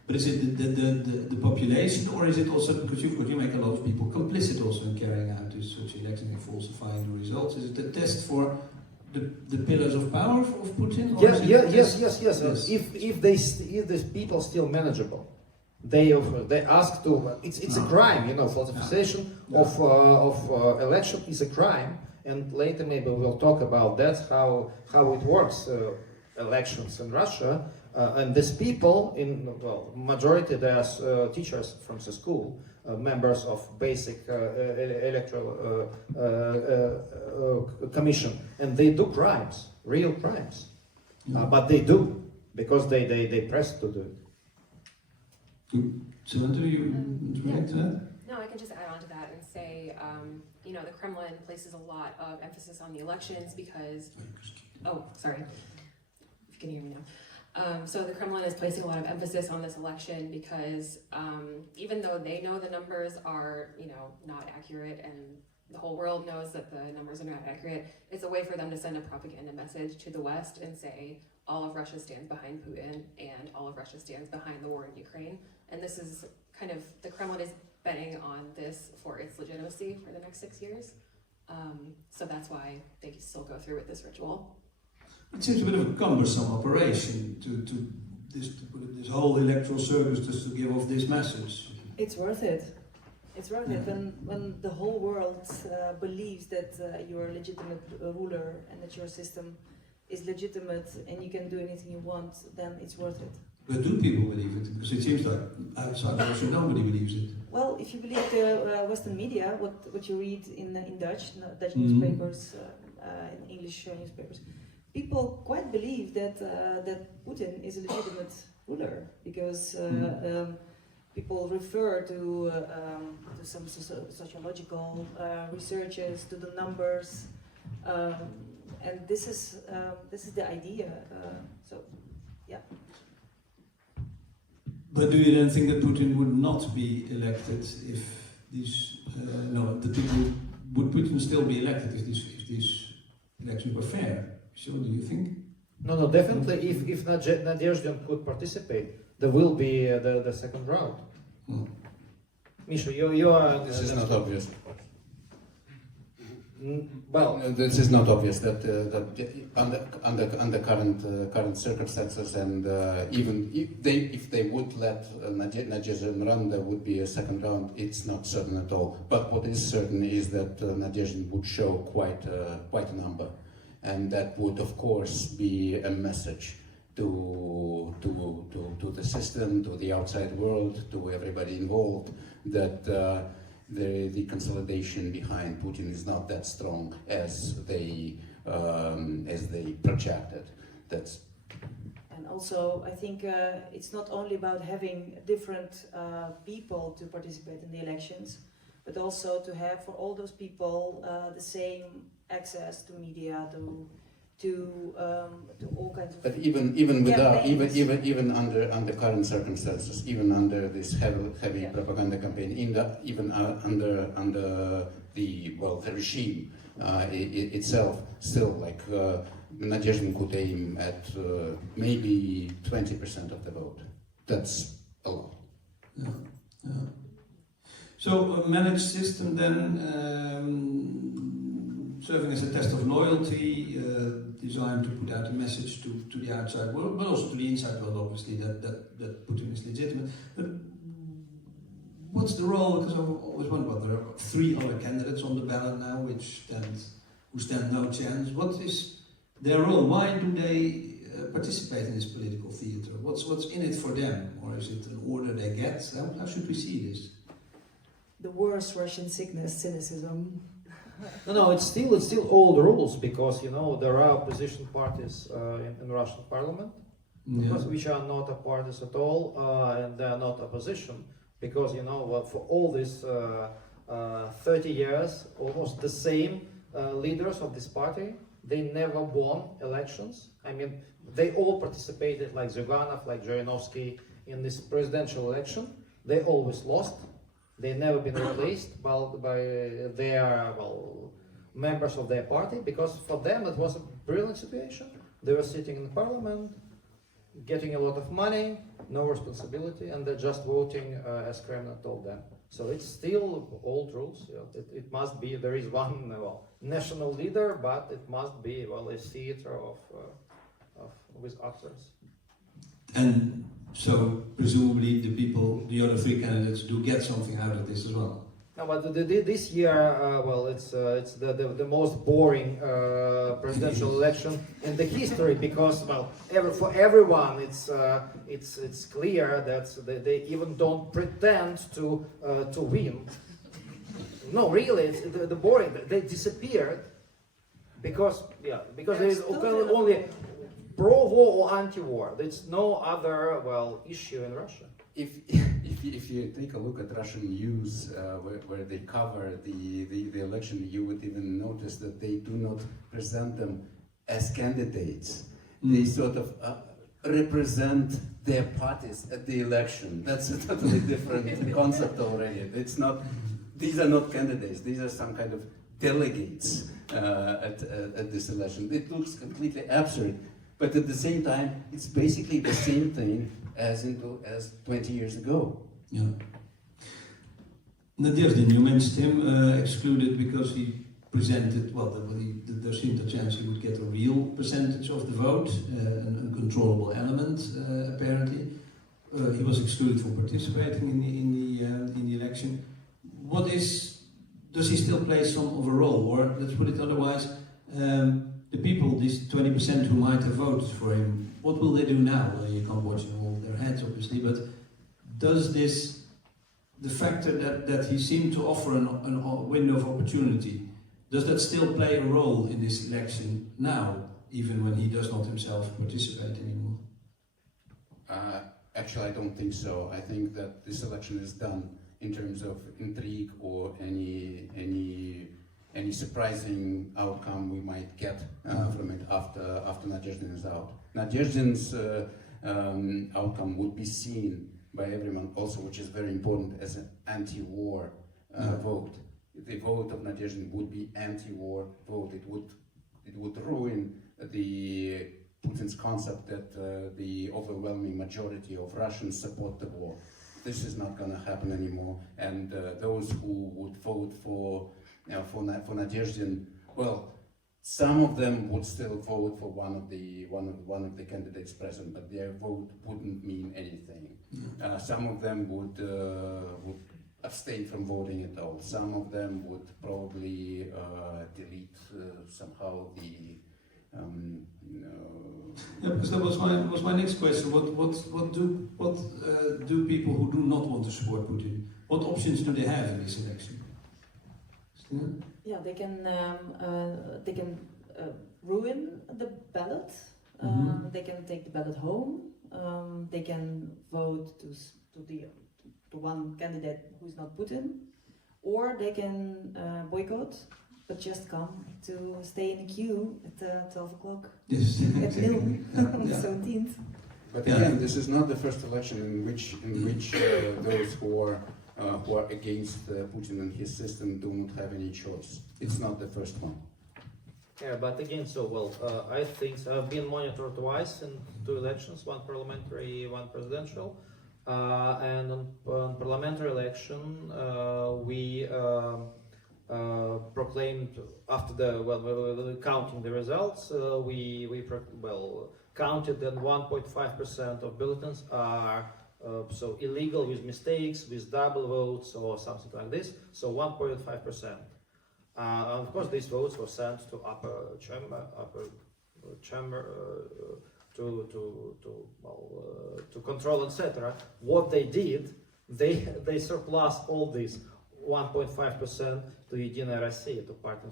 But is it the population, or is it also because you make a lot of people complicit also in carrying out such elections and falsifying the results? Is it a test for the pillars of power of Putin? Yes. If these people still manageable, they ask to. It's a crime, falsification of election is a crime, and later maybe we'll talk about that how it works. Elections in Russia, and these people, majority they are teachers from the school, members of basic electoral commission, and they do crimes, real crimes, but they do because they press to do it. Samantha, do you react to that? No, I can just add on to that and say, the Kremlin places a lot of emphasis on the elections because, if you can hear me now. So the Kremlin is placing a lot of emphasis on this election because even though they know the numbers are, not accurate, and the whole world knows that the numbers are not accurate, it's a way for them to send a propaganda message to the West and say all of Russia stands behind Putin and all of Russia stands behind the war in Ukraine. And this is kind of, the Kremlin is betting on this for its legitimacy for the next 6 years. So that's why they still go through with this ritual. It seems a bit of a cumbersome operation to put this whole electoral circus just to give off this message. It's worth it. It's worth it when the whole world believes that you're a legitimate ruler and that your system is legitimate and you can do anything you want, then it's worth it. But do people believe it? Because it seems like outside Russia nobody believes it. Well, if you believe the Western media, what you read in Dutch newspapers, in English newspapers, people quite believe that Putin is a legitimate ruler because people refer to some sociological researches, to the numbers, and this is the idea. But do you then think that Putin would not be elected if these would Putin still be elected if these elections were fair? So do you think? No, definitely. If Nadezhdin could participate, there will be the second round. Misha, you are. This is not obvious. Well, this is not obvious that under current circumstances, and even if they would let Nadezhdin run, there would be a second round. It's not certain at all. But what is certain is that Nadezhdin would show quite a number. And that would, of course, be a message to the system, to the outside world, to everybody involved, that the consolidation behind Putin is not that strong as they projected. And also, I think it's not only about having different people to participate in the elections, but also to have for all those people the same access to media, to all kinds of. But even under current circumstances, even under this heavy propaganda campaign, even under the regime itself, still like Nadezhdin could aim at maybe 20% of the vote. That's a lot. Yeah, yeah. So a managed system then, serving as a test of loyalty, designed to put out a message to the outside world, but also to the inside world, obviously, that Putin is legitimate. But what's the role? Because I've always wondered, well, there are 3 other candidates on the ballot now, who stand no chance. What is their role? Why do they participate in this political theater? What's in it for them? Or is it an order they get? How should we see this? The worst Russian sickness, cynicism. No, it's still old rules, because there are opposition parties in Russian parliament, which are not a parties at all, and they are not opposition, because for all these 30 years, almost the same leaders of this party, they never won elections. I mean, they all participated, like Zyuganov, like Zhirinovsky, in this presidential election. They always lost. They never been replaced by their members of their party, because for them it was a brilliant situation. They were sitting in the parliament, getting a lot of money, no responsibility, and they're just voting as Kremlin told them. So it's still old rules. It must be, there is one national leader, but it must be a theater of with actors. And so presumably the other 3 candidates do get something out of this as well. No, but this year, it's the most boring presidential election in the history, because for everyone it's clear that they even don't pretend to win. No, really, it's the boring. They disappeared because there is only pro-war or anti-war. There's no other issue in Russia. If you take a look at Russian news where they cover the election, you would even notice that they do not present them as candidates. They sort of represent their parties at the election. That's a totally different concept already. It's not; these are not candidates. These are some kind of delegates at this election. It looks completely absurd, but at the same time, it's basically the same thing as 20 years ago. Yeah. Nadezhdin, you mentioned him, excluded because he presented, there seemed a chance he would get a real percentage of the vote, an uncontrollable element, apparently. He was excluded from participating in the election. Does he still play some of a role? Or let's put it otherwise, the people, these 20% who might have voted for him, what will they do now? Well, you can't watch them hold their heads, obviously, but does the factor that he seemed to offer a window of opportunity, does that still play a role in this election now, even when he does not himself participate anymore? Actually, I don't think so. I think that this election is done in terms of intrigue or any surprising outcome we might get from it after Nadezhdin is out. Nadezhdin's outcome would be seen by everyone also, which is very important, as an anti-war vote. The vote of Nadezhdin would be anti-war vote. It would ruin the Putin's concept that the overwhelming majority of Russians support the war. This is not going to happen anymore, and those who would vote for Nadezhdin, some of them would still vote for one of the candidates present, but their vote wouldn't mean anything. Some of them would abstain from voting at all. Some of them would probably delete somehow the. Yeah, because that was my next question. What do people who do not want to support Putin? What options do they have in this election? Yeah, they can ruin the ballot. They can take the ballot home. They can vote to one candidate who is not Putin, or they can boycott, but just come to stay in the queue at 12 o'clock Yes. at noon on the 17th. But again, this is not the first election in which those who are who are against Putin and his system do not have any choice. It's not the first one. Yeah, but again, I think I've been monitored twice in 2 elections, one parliamentary, one presidential. And on parliamentary election, we proclaimed after counting the results, we counted that 1.5% of bulletins are so illegal with mistakes, with double votes or something like this. So 1.5%. Of course, these votes were sent to upper chamber to control, etc. What they did, they surpassed all this 1.5% to Единая Россия, to party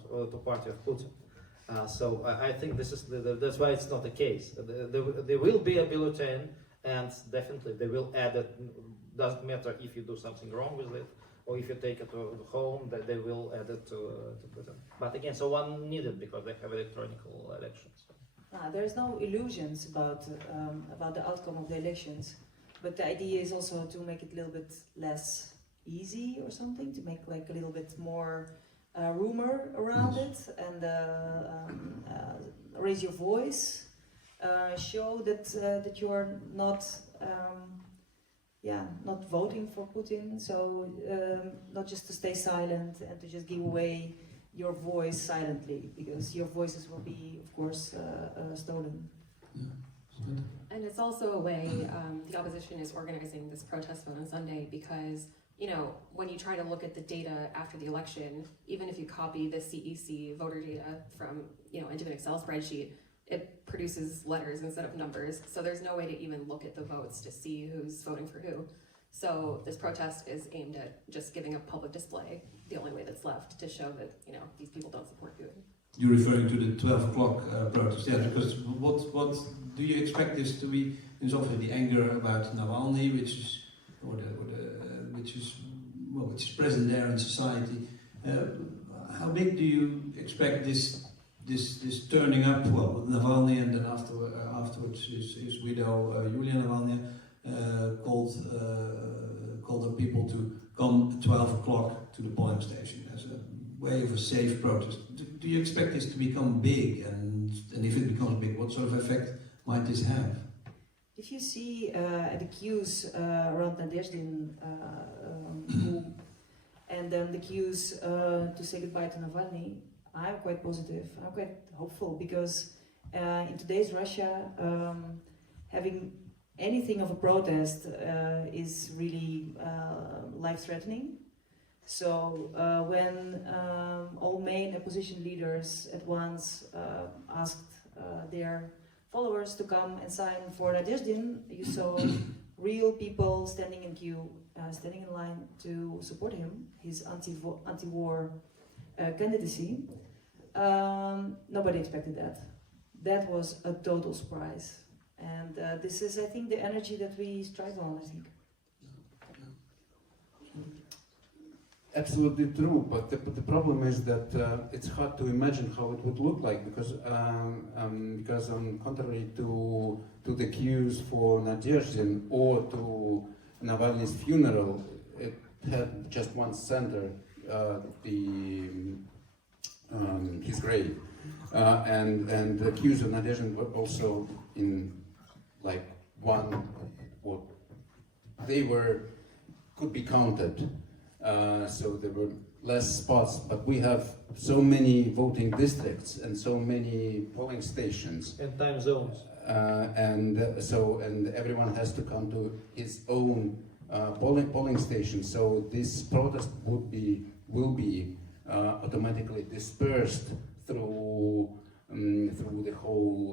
of Putin. So I think this is that's why it's not the case. There will be a bulletin, and definitely they will add it. Doesn't matter if you do something wrong with it, or if you take it to home, that they will add it to Putin. But again, so one needed because they have electronic elections. There's no illusions about the outcome of the elections, but the idea is also to make it a little bit less easy or something, to make like a little bit more rumor around it, and raise your voice, show that you are not not voting for Putin, so not just to stay silent and to just give away your voice silently, because your voices will be, of course, stolen. And it's also a way the opposition is organizing this protest vote on Sunday because, you know, when you try to look at the data after the election, even if you copy the CEC voter data from, into an Excel spreadsheet, it produces letters instead of numbers. So there's no way to even look at the votes to see who's voting for who. So this protest is aimed at just giving a public display, the only way that's left, to show that, these people don't support Putin. You're referring to the 12 o'clock protest, yeah, because what do you expect this to be? There's obviously the anger about Navalny, which is present there in society. How big do you expect this turning up? Well, Navalny, and then afterwards his widow Yulia Navalny called on people to come at 12 o'clock to the polling station as a way of a safe protest. Do you expect this to become big? And if it becomes big, what sort of effect might this have? If you see the queues around Nadezhdin, and then the queues to say goodbye to Navalny, I'm quite positive. I'm quite hopeful, because in today's Russia, having anything of a protest is really life-threatening. So when all main opposition leaders at once asked their followers to come and sign for Nadezhdin, you saw real people standing in queue, standing in line to support him, his anti-war candidacy. Nobody expected that. That was a total surprise. And this is, I think, the energy that we strive on, I think. Absolutely true, but the problem is that it's hard to imagine how it would look like, because on contrary to the queues for Nadezhdin or to Navalny's funeral, it had just one center, his grave, and the queues of Nadezhdin were also in like one, or they could be counted. So there were less spots, but we have so many voting districts and so many polling stations And time zones. and everyone has to come to his own polling station. So this protest will be automatically dispersed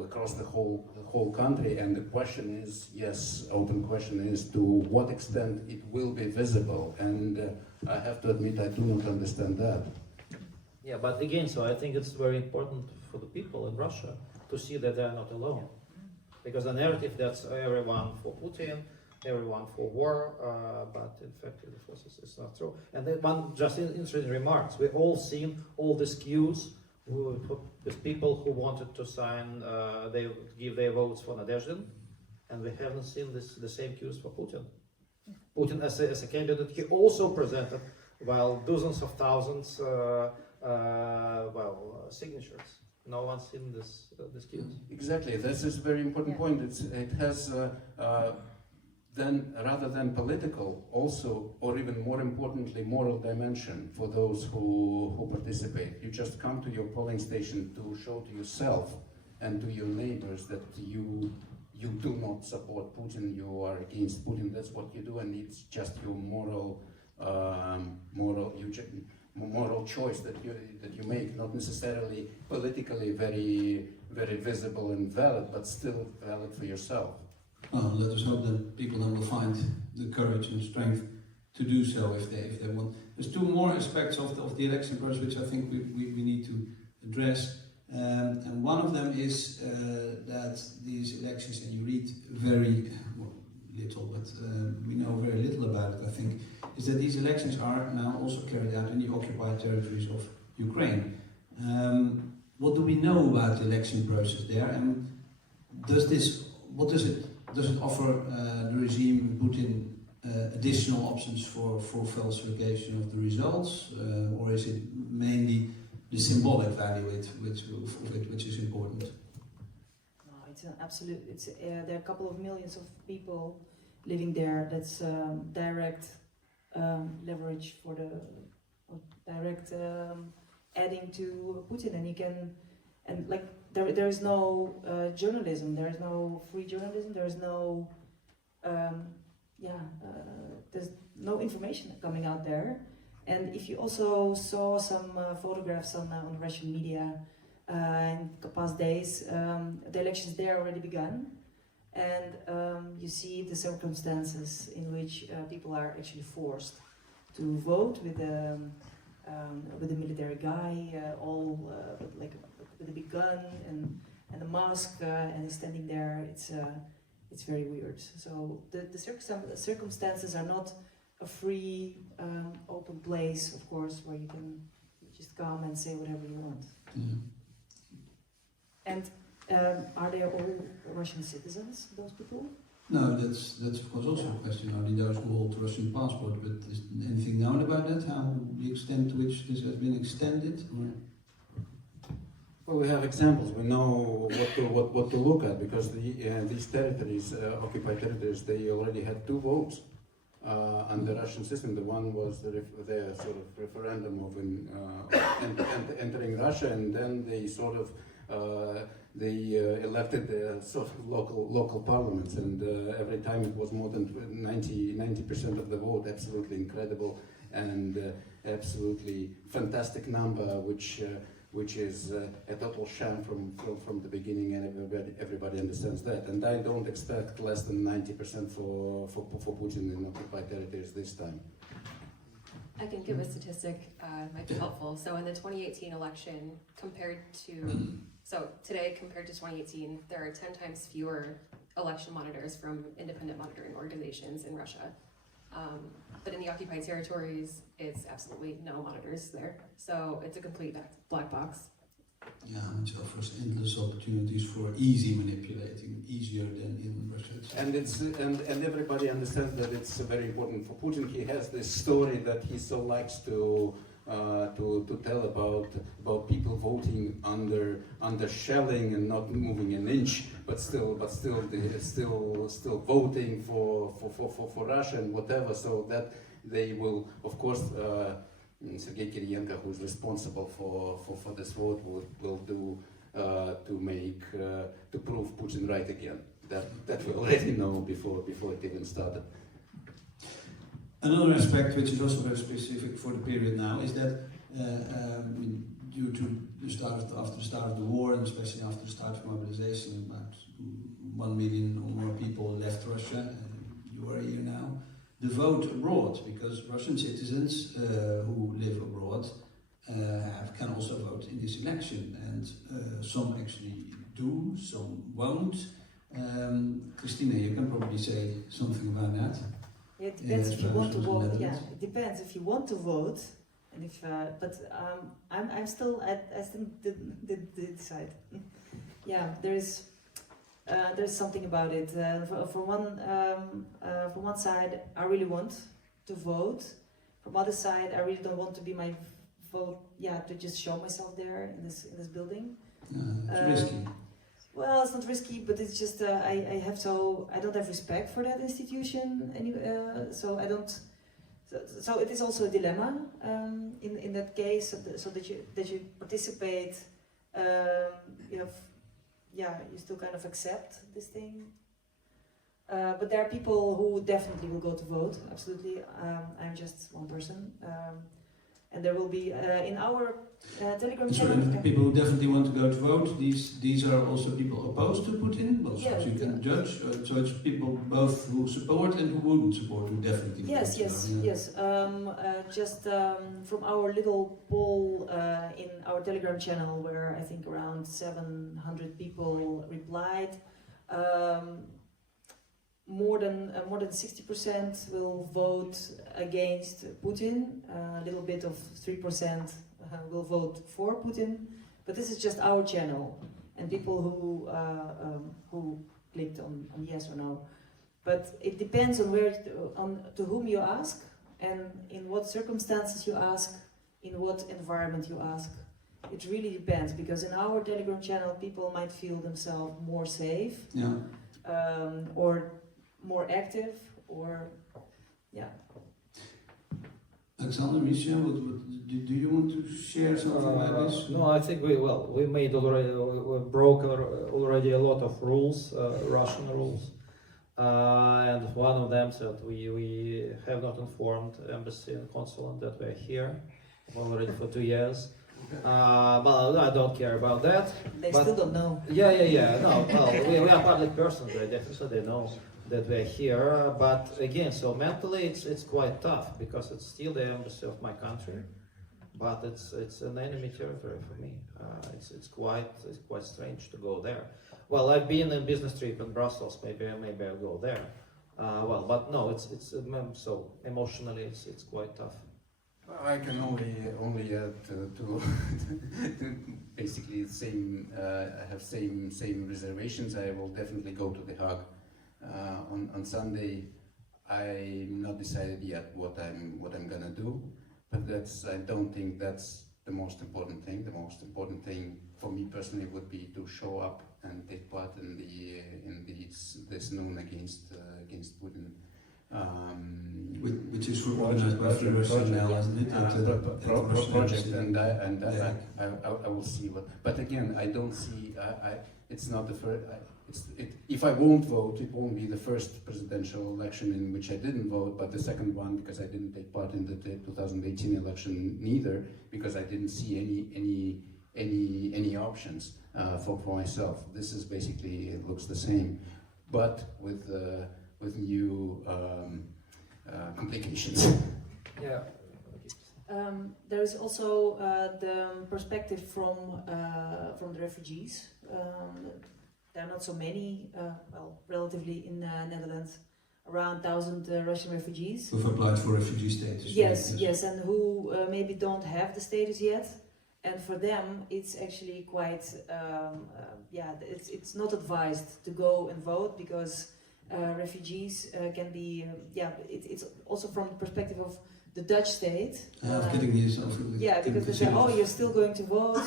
across the whole country. And the question is, open question is, to what extent it will be visible. And I have to admit, I do not understand that. Yeah, but again, so I think it's very important for the people in Russia to see that they're not alone. Because the narrative that's everyone for Putin, everyone for war, but in fact the forces is not true. And then one just interesting remarks, we've all seen all these queues with people who wanted to sign, they would give their votes for Nadezhdin, and we haven't seen the same queues for Putin. Putin as a candidate. He also presented, while dozens of thousands, signatures. No one's seen this case. Exactly, this is a very important point. It has then, rather than political, also, or even more importantly, moral dimension for those who participate. You just come to your polling station to show to yourself and to your neighbors that you do not support Putin, you are against Putin. That's what you do, and it's just your moral choice that you make, not necessarily politically very visible and valid, but still valid for yourself. Well, let us hope that people then will find the courage and strength to do so if they want. There's two more aspects of the election process which I think we need to address. And one of them is that these elections, and you read very little, but we know very little about it, I think, is that these elections are now also carried out in the occupied territories of Ukraine. What do we know about the election process there, and does it offer the regime Putin additional options for falsification of the results, or is it mainly the symbolic value which is important? No, it's an absolute. There are a couple of millions of people living there. That's direct leverage for direct adding to Putin, and there is no journalism. There is no free journalism. There is no there's no information coming out there. And if you also saw some photographs on Russian media in the past days, the elections there already begun, and you see the circumstances in which people are actually forced to vote with a military guy, with a big gun and a mask, and he's standing there. It's very weird. So the circumstances are not a free, open place, of course, where you can just come and say whatever you want. Mm-hmm. And are they all Russian citizens, those people? No, that's of course also a question. Are those who hold the Russian passport? But is anything known about that? How the extent to which this has been extended? Or? Well, we have examples. We know what to look at, because these territories, occupied territories, they already had 2 votes under the Russian system. The one was the sort of referendum of entering Russia, and then they sort of elected sort of local parliaments, and every time it was more than 90% of the vote. Absolutely incredible and absolutely fantastic number, which is a total sham from the beginning, and everybody understands that. And I don't expect less than 90% for Putin in occupied territories this time. I can give a statistic, might be helpful. So in the 2018 election, today compared to 2018, there are 10 times fewer election monitors from independent monitoring organizations in Russia. But in the occupied territories, it's absolutely no monitors there. So it's a complete black box. Yeah, which offers endless opportunities for easy manipulating, easier than in Russia itself. And everybody understands that it's very important for Putin. He has this story that he so likes to tell about people voting under shelling and not moving an inch, but still voting for Russia and whatever. So that they will, of course, Sergei Kirienko, who's responsible for this vote, will do to prove Putin right again. That we already know before it even started. Another aspect, which is also very specific for the period now, is that due to after the start of the war, and especially after the start of mobilization, about 1 million or more people left Russia. You are here now. The vote abroad, because Russian citizens who live abroad can also vote in this election, and some actually do, some won't. Kristina, you can probably say something about that. Yeah, it depends if you want to vote. Yeah, it depends if you want to vote, and if. I still didn't decide. Yeah, there is. there's something about it. From one side, I really want to vote. From other side, I really don't want to be my vote. Yeah, to just show myself there in this building. It's risky. Well, it's not risky, but it's just I don't have respect for that institution. So I don't. So it is also a dilemma in that case. So that you participate. You still kind of accept this thing. But there are people who definitely will go to vote. Absolutely, I'm just one person, and there will be in our Telegram So channel. the people who definitely want to go to vote, these are also people opposed to Putin, well, Yeah, so you can judge. So it's people both who support and who wouldn't support, who definitely Yes, want to vote, yeah. Just from our little poll in our Telegram channel, where I think around 700 people replied, more than 60% will vote against Putin. A little bit of 3% will vote for Putin. But this is just our channel, and people who clicked on yes or no. But it depends on to whom you ask, and in what circumstances you ask, in what environment you ask. It really depends, because in our Telegram channel, people might feel themselves more safe, Yeah. or more active, or yeah. Alexander, Misha, do you want to share something like this? No, I think we made already, we broke already a lot of rules, Russian rules, and one of them said we have not informed embassy and consulate that we're here already for 2 years. But I don't care about that. They still don't know. Yeah. No, well, we are public persons. They definitely know that we're here. But again, so mentally, it's quite tough, because it's still the embassy of my country, but it's an enemy territory for me. It's quite strange to go there. Well, I've been in business trip in Brussels. Maybe I'll go there. But no, it's so emotionally, it's quite tough. I can only add to basically the same. I have same reservations. I will definitely go to The Hague on Sunday. I'm not decided yet what I'm gonna do, but I don't think that's the most important thing. The most important thing for me personally would be to show up and take part in this noon against Putin. Which is organized by personnel, isn't it? Project, and I will see what. But again, I don't see. It's not the first. If I won't vote, it won't be the first presidential election in which I didn't vote, but the second one, because I didn't take part in the 2018 election neither, because I didn't see any options for myself. This is basically, it looks the same, but with new complications. Yeah. There is also the perspective from the refugees. There are not so many, relatively in Netherlands, around 1,000 Russian refugees. Who've applied for refugee status. Yes, and who maybe don't have the status yet. And for them, it's actually quite, it's not advised to go and vote, because refugees can be, it's also from the perspective of the Dutch state. Because they say, oh, you're still going to vote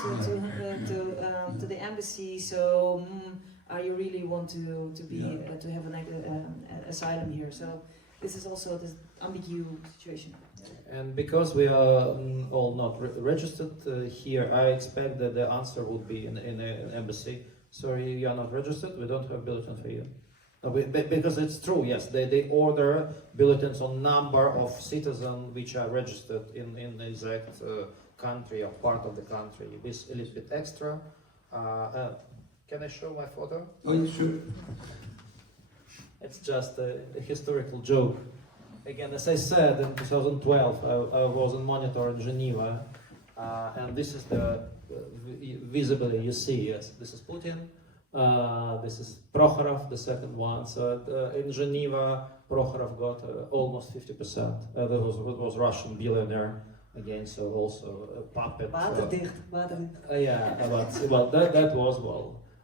to the embassy, so are you really want to have an asylum here? So this is also this ambiguous situation. And because we are all not registered here, I expect that the answer would be in the embassy. Sorry, you are not registered. We don't have bulletin for you. No, because it's true, yes, they order bulletins on number of citizens which are registered in the exact country or part of the country, with a little bit extra. Can I show my photo? Oh, yeah, sure. It's just a historical joke. Again, as I said, in 2012, I was on monitor in Geneva, and this is the, visibly you see, yes, this is Putin. This is Prokhorov, the second one. So in Geneva, Prokhorov got almost 50%. That was Russian billionaire again, so also a puppet. Waterdicht. Yeah, but that was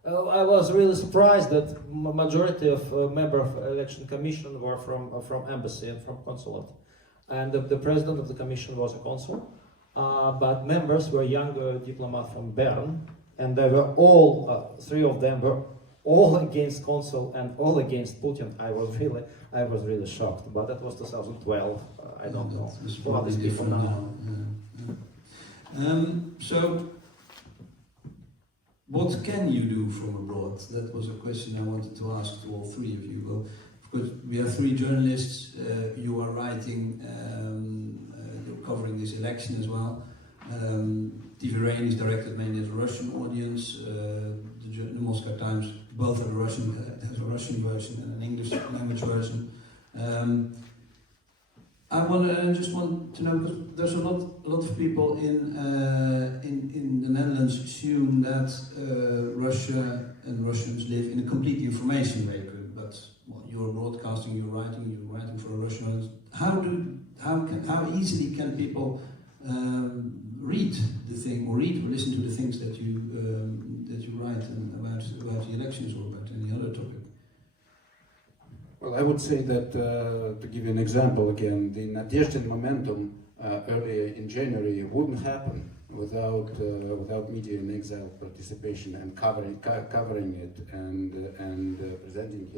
I was really surprised that majority of members of election commission were from embassy and from consulate, and the president of the commission was a consul, but members were young diplomats from Bern, and they were all three of them were all against consul and all against Putin. I was really shocked, but that was 2012. I don't know what is different now. So, what can you do from abroad? That was a question I wanted to ask to all three of you. Well, because we have three journalists, you are writing, you're covering this election as well. TV Rain is directed mainly at a Russian audience. The Moscow Times both have a Russian version and an English language version. I just want to know, because there's a lot of people in the Netherlands assume that Russia and Russians live in a complete information vacuum. But well, you're broadcasting, you're writing for a Russian audience. How easily can people read the thing, or read or listen to the things that you write about the elections or about any other topic? Well, I would say that, to give you an example again, the Nadezhdin momentum earlier in January wouldn't happen without media in exile participation and covering it and presenting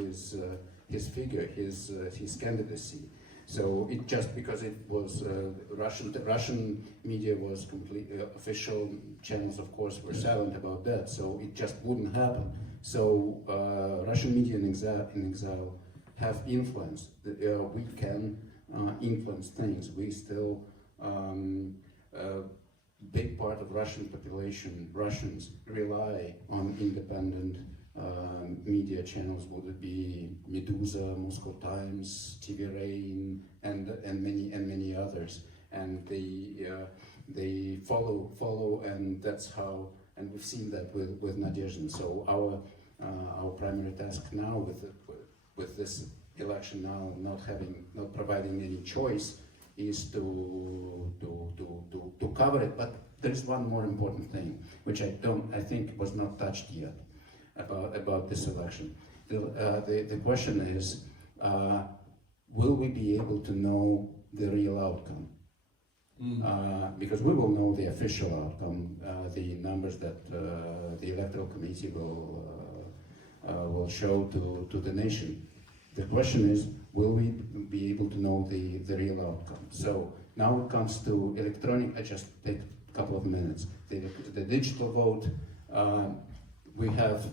his figure, his candidacy. So it just because it was Russian media was completely official channels, of course, were silent about that. So it just wouldn't happen. So Russian media in exile have influence. We can influence things. We still, big part of Russian population, Russians, rely on independent media channels, would it be Medusa, Moscow Times, TV Rain, and many others. And they follow, and that's how. And we've seen that with Nadezhdin. So our primary task now with this election now not providing any choice is to cover it. But there is one more important thing which I think was not touched yet about this election. The question is, will we be able to know the real outcome? Because we will know the official outcome, the numbers that the electoral committee will show to the nation. The question is, will we be able to know the real outcome? So now it comes to electronic. I just take a couple of minutes. The digital vote, we have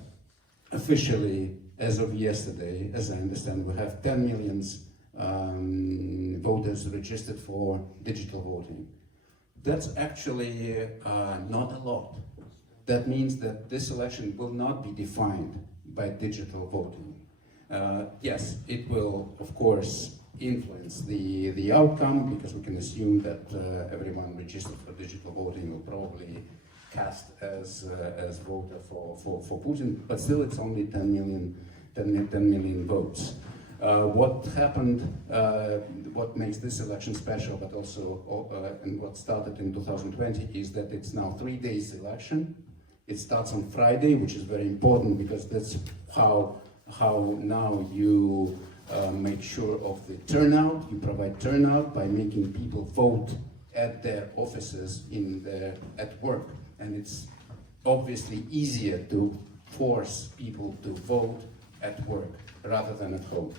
officially, as of yesterday, as I understand, we have 10 million voters registered for digital voting. That's actually not a lot. That means that this election will not be defined by digital voting. Yes, it will, of course, influence the outcome, because we can assume that everyone registered for digital voting will probably cast as voter for Putin, but still it's only 10 million votes. What happened, what makes this election special, but also and what started in 2020, is that it's now 3 days election. It starts on Friday, which is very important, because that's how now you make sure of the turnout. You provide turnout by making people vote at their offices at work, and it's obviously easier to force people to vote at work rather than at home.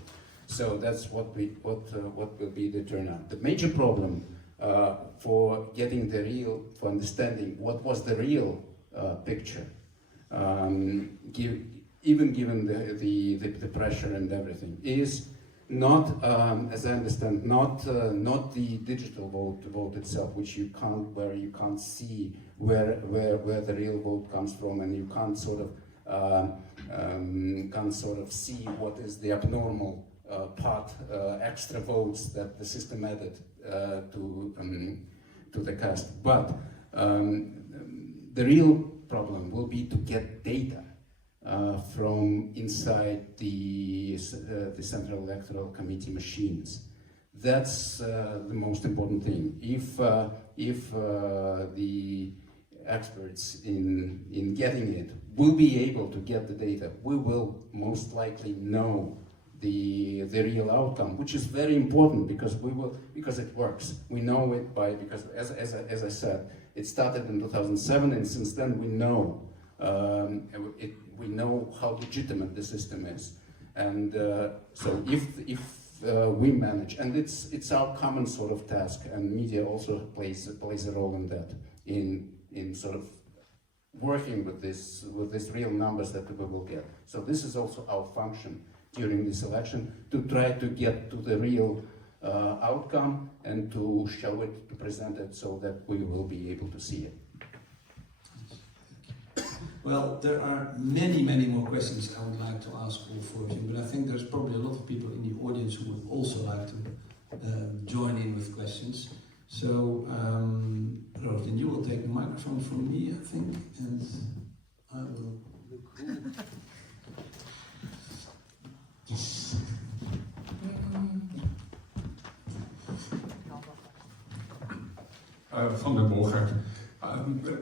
So that's what will be the turnout. The major problem for getting for understanding what was the real picture, even given the pressure and everything, is not, as I understand, not the digital vote itself, where you can't see where the real vote comes from, and you can't sort of see what is the abnormal part, extra votes that the system added to the cast. But the real problem will be to get data from inside the Central Electoral Committee machines. That's the most important thing. If experts in getting it will be able to get the data. We will most likely know the real outcome, which is very important because it works. We know it because as I said, it started in 2007, and since then we know we know how legitimate the system is. And so if we manage, and it's our common sort of task, and media also plays a role in that, in sort of working with these real numbers that we will get. So this is also our function during this election, to try to get to the real outcome and to show it, to present it, so that we will be able to see it. Well, there are many, many more questions I would like to ask all four of you, but I think there's probably a lot of people in the audience who would also like to join in with questions. So, Roos, you will take the microphone from me, I think, and I will look. Yes. Van der Berkhead.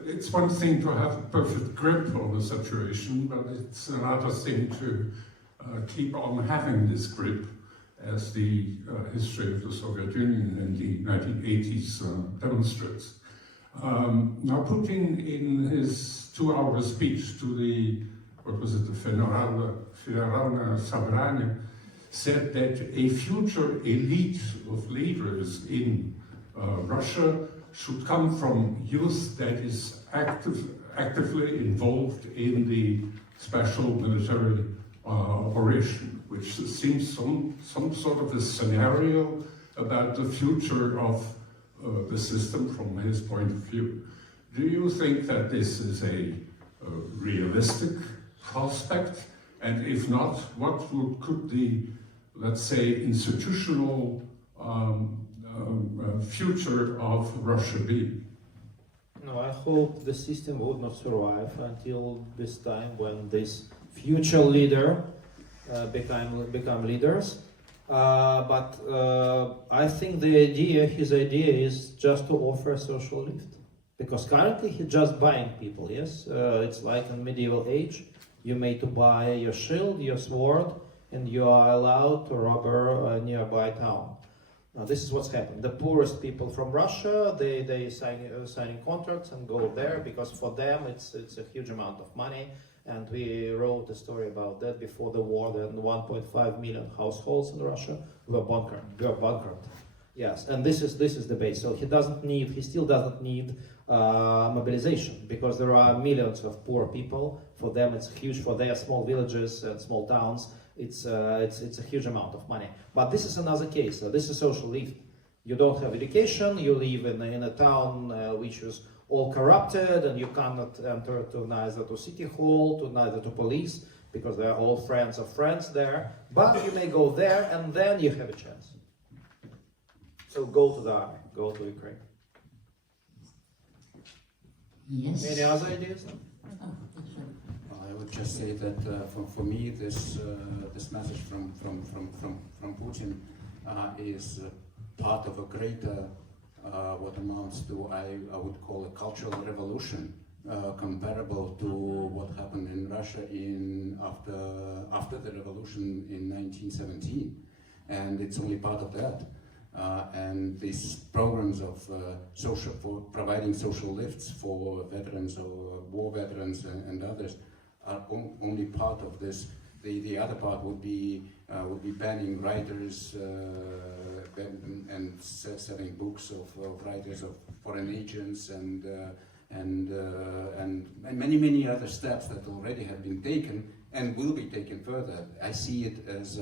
It's one thing to have a perfect grip on the situation, but it's another thing to keep on having this grip, as the history of the Soviet Union in the 1980s demonstrates. Now, Putin, in his 2-hour speech to the Federalne Собрание, said that a future elite of leaders in Russia should come from youth that is actively involved in the special military operation, which seems some sort of a scenario about the future of the system from his point of view. Do you think that this is a realistic prospect? And if not, what could the, let's say, institutional future of Russia be? No, I hope the system would not survive until this time when this future leader become leaders. But I think his idea is just to offer a social lift. Because currently he's just buying people, yes? It's like in medieval age. You made to buy your shield, your sword, and you are allowed to rob a nearby town. Now this is what's happened. The poorest people from Russia, they signing contracts and go there because for them it's a huge amount of money. And we wrote a story about that before the war. Then 1.5 million households in Russia were bankrupt. Yes, and this is the base. So he still doesn't need mobilization, because there are millions of poor people. For them, it's huge. For their small villages and small towns, it's a huge amount of money. But this is another case. So this is social lift. You don't have education. You live in a town which is all corrupted, and you cannot enter to neither to city hall, to neither to police, because they are all friends of friends there. But you may go there, and then you have a chance. So go to the army, go to Ukraine. Yes. Any other ideas? I would just say that for me, this message from Putin is part of a greater, what amounts to I would call a cultural revolution, comparable to what happened in Russia after the revolution in 1917, and it's only part of that. And these programs of for providing social lifts for veterans or war veterans and others are only part of this. The other part would be banning writers and selling books of writers of foreign agents and many other steps that already have been taken and will be taken further. I see it as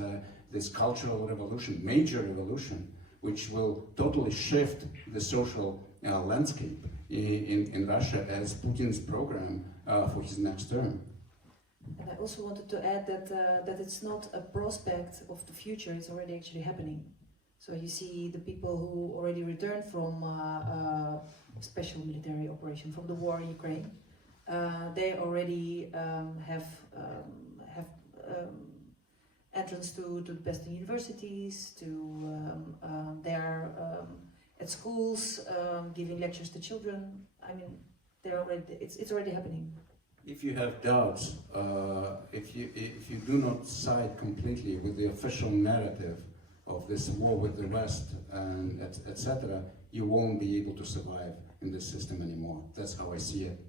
this cultural revolution, major revolution, which will totally shift the social landscape in Russia as Putin's program for his next term. And I also wanted to add that it's not a prospect of the future, it's already actually happening. So you see the people who already returned from special military operation, from the war in Ukraine, they already have entrance to the best universities, they're at schools giving lectures to children. I mean, It's already happening. If you have doubts, if you do not side completely with the official narrative of this war with the West and etc., you won't be able to survive in this system anymore. That's how I see it.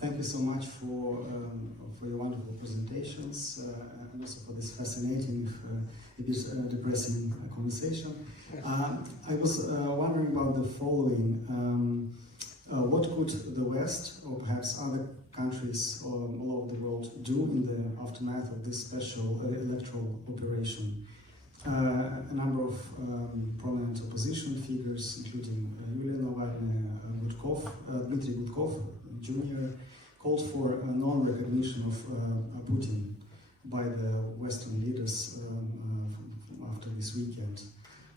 Thank you so much for your wonderful presentations and also for this fascinating, a bit depressing conversation. I was wondering about the following. What could the West, or perhaps other countries all over the world, do in the aftermath of this special electoral operation? A number of prominent opposition figures, including Yulia Navalny, Dmitry Gudkov Jr., called for a non-recognition of Putin by the Western leaders after this weekend.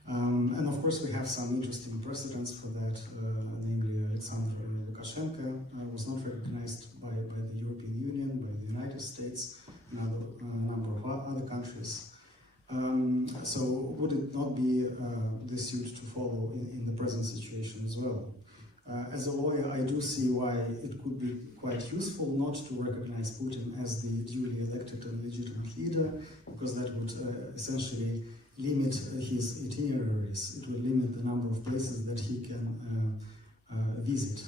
And of course we have some interesting precedents for that, namely Alexander Lukashenko was not recognized by the European Union, by the United States, and a number of other countries. So would it not be the suit to follow in the present situation as well? As a lawyer, I do see why it could be quite useful not to recognize Putin as the duly elected and legitimate leader, because that would essentially limit his itineraries. It would limit the number of places that he can visit.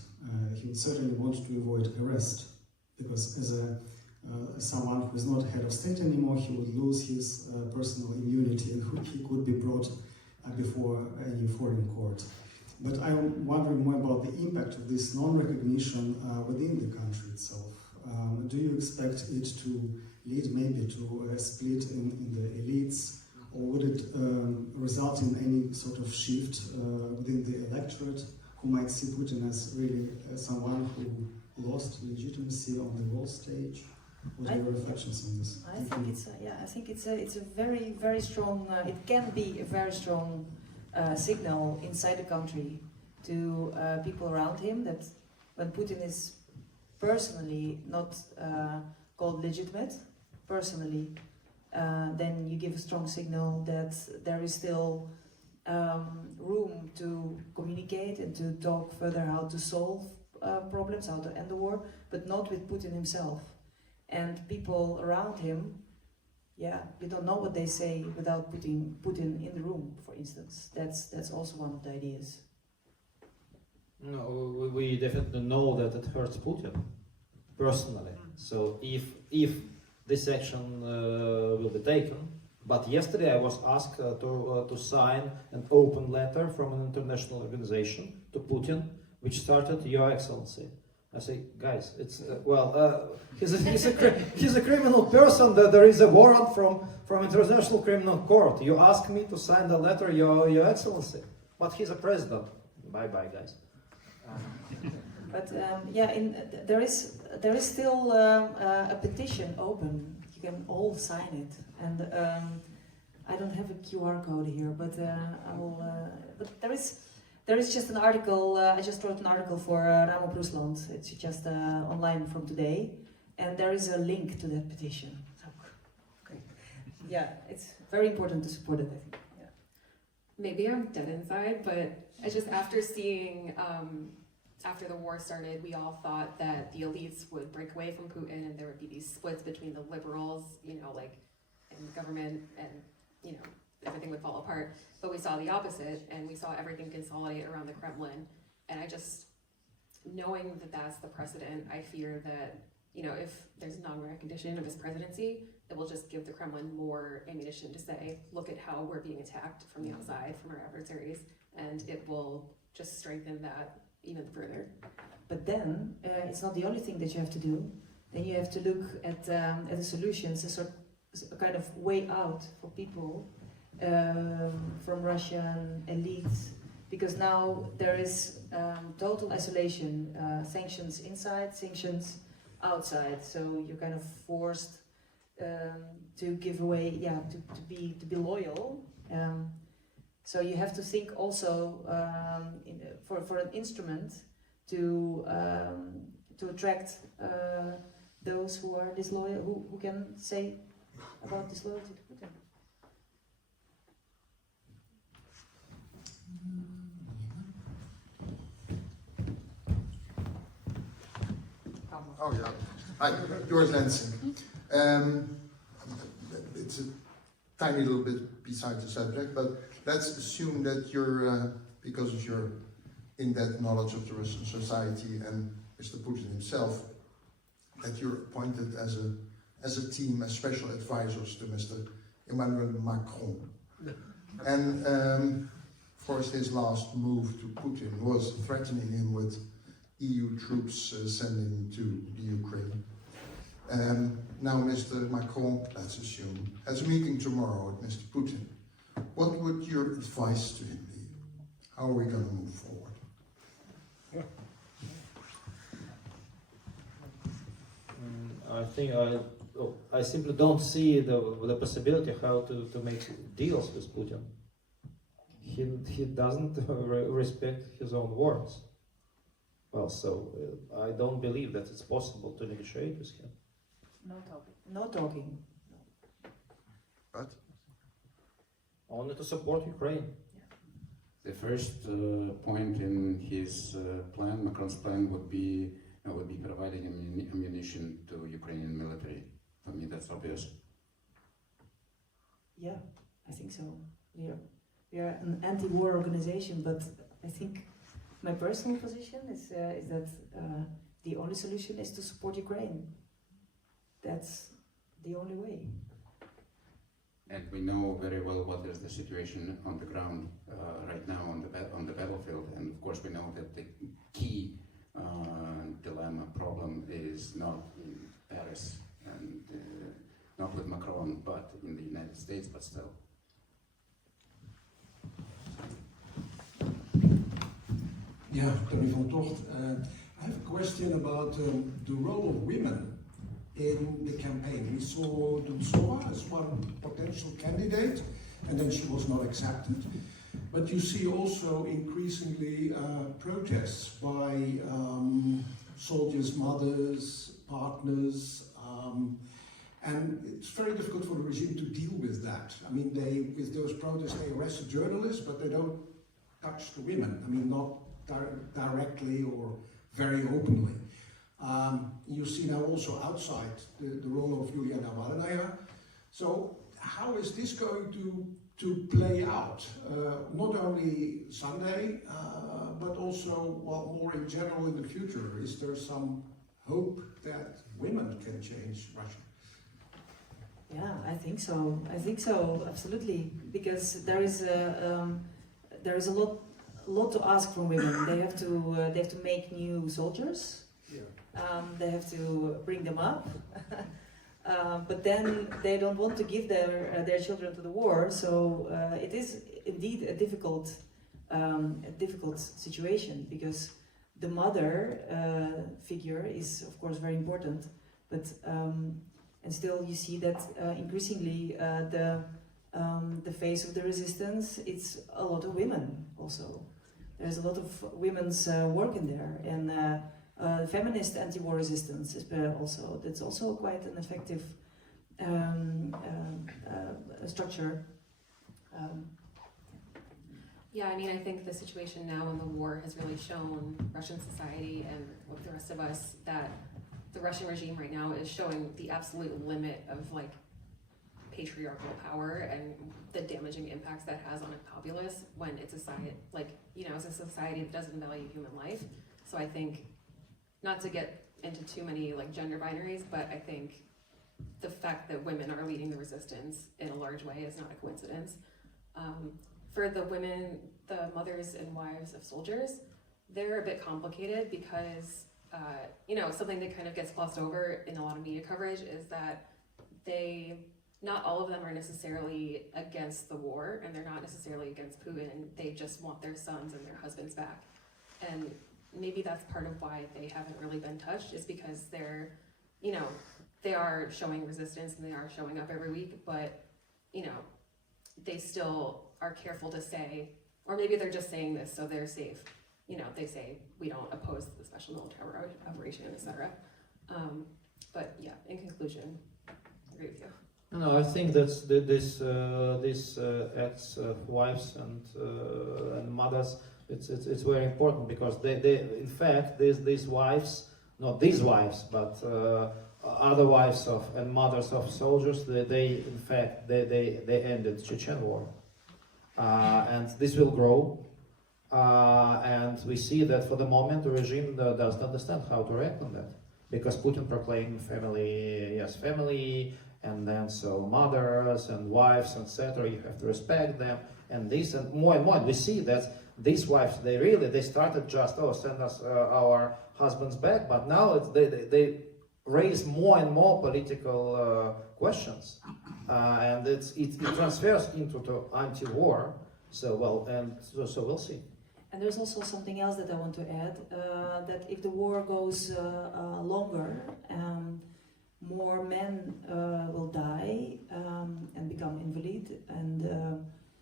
He would certainly want to avoid arrest, because as someone who is not head of state anymore, he would lose his personal immunity and he could be brought before any foreign court. But I'm wondering more about the impact of this non-recognition within the country itself. Do you expect it to lead maybe to a split in the elites, or would it result in any sort of shift within the electorate, who might see Putin as really someone who lost legitimacy on the world stage? What are your reflections on this? I think it's a very, very strong. It can be a very strong signal inside the country to people around him that when Putin is personally not called legitimate, personally, then you give a strong signal that there is still room to communicate and to talk further how to solve problems, how to end the war, but not with Putin himself. And people around him, we don't know what they say without putting Putin in the room, for instance. That's also one of the ideas. No, we definitely know that it hurts Putin personally. So if this action will be taken, but yesterday I was asked to sign an open letter from an international organization to Putin, which started, Your Excellency. I say, guys, it's he's a criminal person. There is a warrant from International Criminal Court. You ask me to sign the letter, Your Excellency, but he's a president. Bye, guys. But there is still a petition open. You can all sign it, and I don't have a QR code here, but I will. But there is just an article. I just wrote an article for Ramo Rusland. It's just online from today, and there is a link to that petition. So, okay. Yeah, it's very important to support it, I think. Yeah. Maybe I'm dead inside, but I just, after seeing, after the war started, we all thought that the elites would break away from Putin and there would be these splits between the liberals, like in government, and, everything would fall apart. But we saw the opposite, and we saw everything consolidate around the Kremlin. And I just, knowing that that's the precedent, I fear that, if there's non-recognition of his presidency, it will just give the Kremlin more ammunition to say, look at how we're being attacked from the outside, from our adversaries, and it will just strengthen that even further. But then, it's not the only thing that you have to do. Then you have to look at the solutions, a kind of way out for people from Russian elites, because now there is total isolation, sanctions inside, sanctions outside. So you're kind of forced to give away, to be loyal. So you have to think also for an instrument to attract those who are disloyal, who can say about disloyalty to Putin. Oh yeah. Hi, George Lansing. It's a tiny little bit beside the subject, but let's assume that you're, because of your in-depth knowledge of the Russian society and Mr. Putin himself, that you're appointed as a team as special advisors to Mr. Emmanuel Macron. And of course his last move to Putin was threatening him with EU troops sending to the Ukraine. Now Mr. Macron, let's assume, has a meeting tomorrow with Mr. Putin. What would your advice to him be? How are we going to move forward? I think I simply don't see the possibility how to make deals with Putin. He doesn't respect his own words. Well, so I don't believe that it's possible to negotiate with him. No talking. No talking. But? Only to support Ukraine. The first point in his plan, Macron's plan, would be providing ammunition to Ukrainian military. For me, that's obvious. Yeah, I think so. We are an anti-war organization, but I think my personal position is that the only solution is to support Ukraine. That's the only way. And we know very well what is the situation on the ground right now on the battlefield, and of course we know that the key dilemma problem is not in Paris and not with Macron, but in the United States, but still. Yeah, Tony van Tocht. I have a question about the role of women in the campaign. We saw Dunsova as one potential candidate, and then she was not accepted. But you see also increasingly protests by soldiers' mothers, partners, and it's very difficult for the regime to deal with that. I mean, with those protests, they arrest journalists, but they don't touch the women. I mean, not directly or very openly. You see now also outside the role of Yulia Navalny. So how is this going to play out? Not only Sunday, but also more in general in the future. Is there some hope that women can change Russia? Yeah, I think so. I think so, absolutely, because there is a lot to ask from women. They have to make new soldiers. Yeah. They have to bring them up, but then they don't want to give their children to the war. So it is indeed a difficult situation, because the mother figure is of course very important, but and still you see that increasingly the face of the resistance, it's a lot of women also. There's a lot of women's work in there, and feminist anti-war resistance is also, that's also quite an effective structure. Yeah, I mean, I think the situation now in the war has really shown Russian society and with the rest of us that the Russian regime right now is showing the absolute limit of like patriarchal power and the damaging impacts that has on a populace when it's a society, like, you know, it's a society that doesn't value human life. So I think, not to get into too many like gender binaries, but I think the fact that women are leading the resistance in a large way is not a coincidence. For the women, the mothers and wives of soldiers, they're a bit complicated because, you know, something that kind of gets glossed over in a lot of media coverage is that not all of them are necessarily against the war, and they're not necessarily against Putin. They just want their sons and their husbands back. And maybe that's part of why they haven't really been touched, is because they're, you know, they are showing resistance and they are showing up every week, but, you know, they still are careful to say, or maybe they're just saying this so they're safe. You know, they say, we don't oppose the special military operation, etc. But yeah, in conclusion, I agree with you. No, I think that's this acts of wives and mothers. It's very important because they in fact these wives, not these wives, but other wives of and mothers of soldiers, they in fact they ended Chechen war, and this will grow. And we see that for the moment the regime doesn't understand how to react on that, because Putin proclaimed family, yes, family, and then so mothers and wives, etc. You have to respect them, and this and more. We see that these wives, they started just send us our husbands back, but now they raise more and more political questions, and it transfers into the anti-war. So we'll see. And there's also something else that I want to add, that if the war goes longer, more men will die and become invalid, and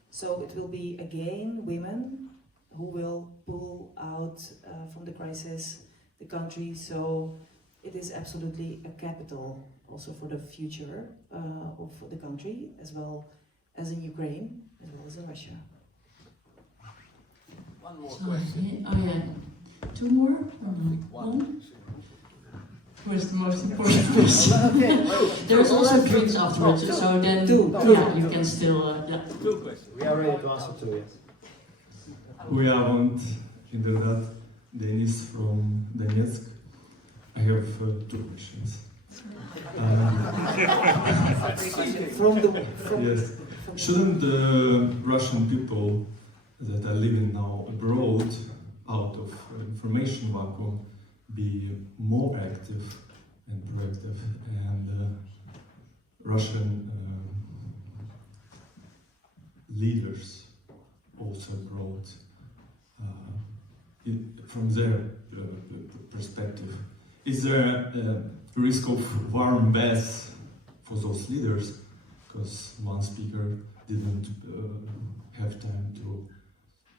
so it will be again women who will pull out from the crisis the country. So it is absolutely a capital also for the future of the country, as well as in Ukraine, as well as in Russia. One more question. Oh yeah, two more? One? Where's the most important question? There's also drinks afterwards, so then you can still... Two questions. We are ready to answer two, yes. Goedenavond, inderdaad, Denis from Donetsk. I have two questions. Yes. Shouldn't the Russian people that are living now abroad, out of information vacuum, be more active and proactive, and Russian leaders also abroad, from their perspective? Is there a risk of warm bath for those leaders? Because one speaker didn't have time to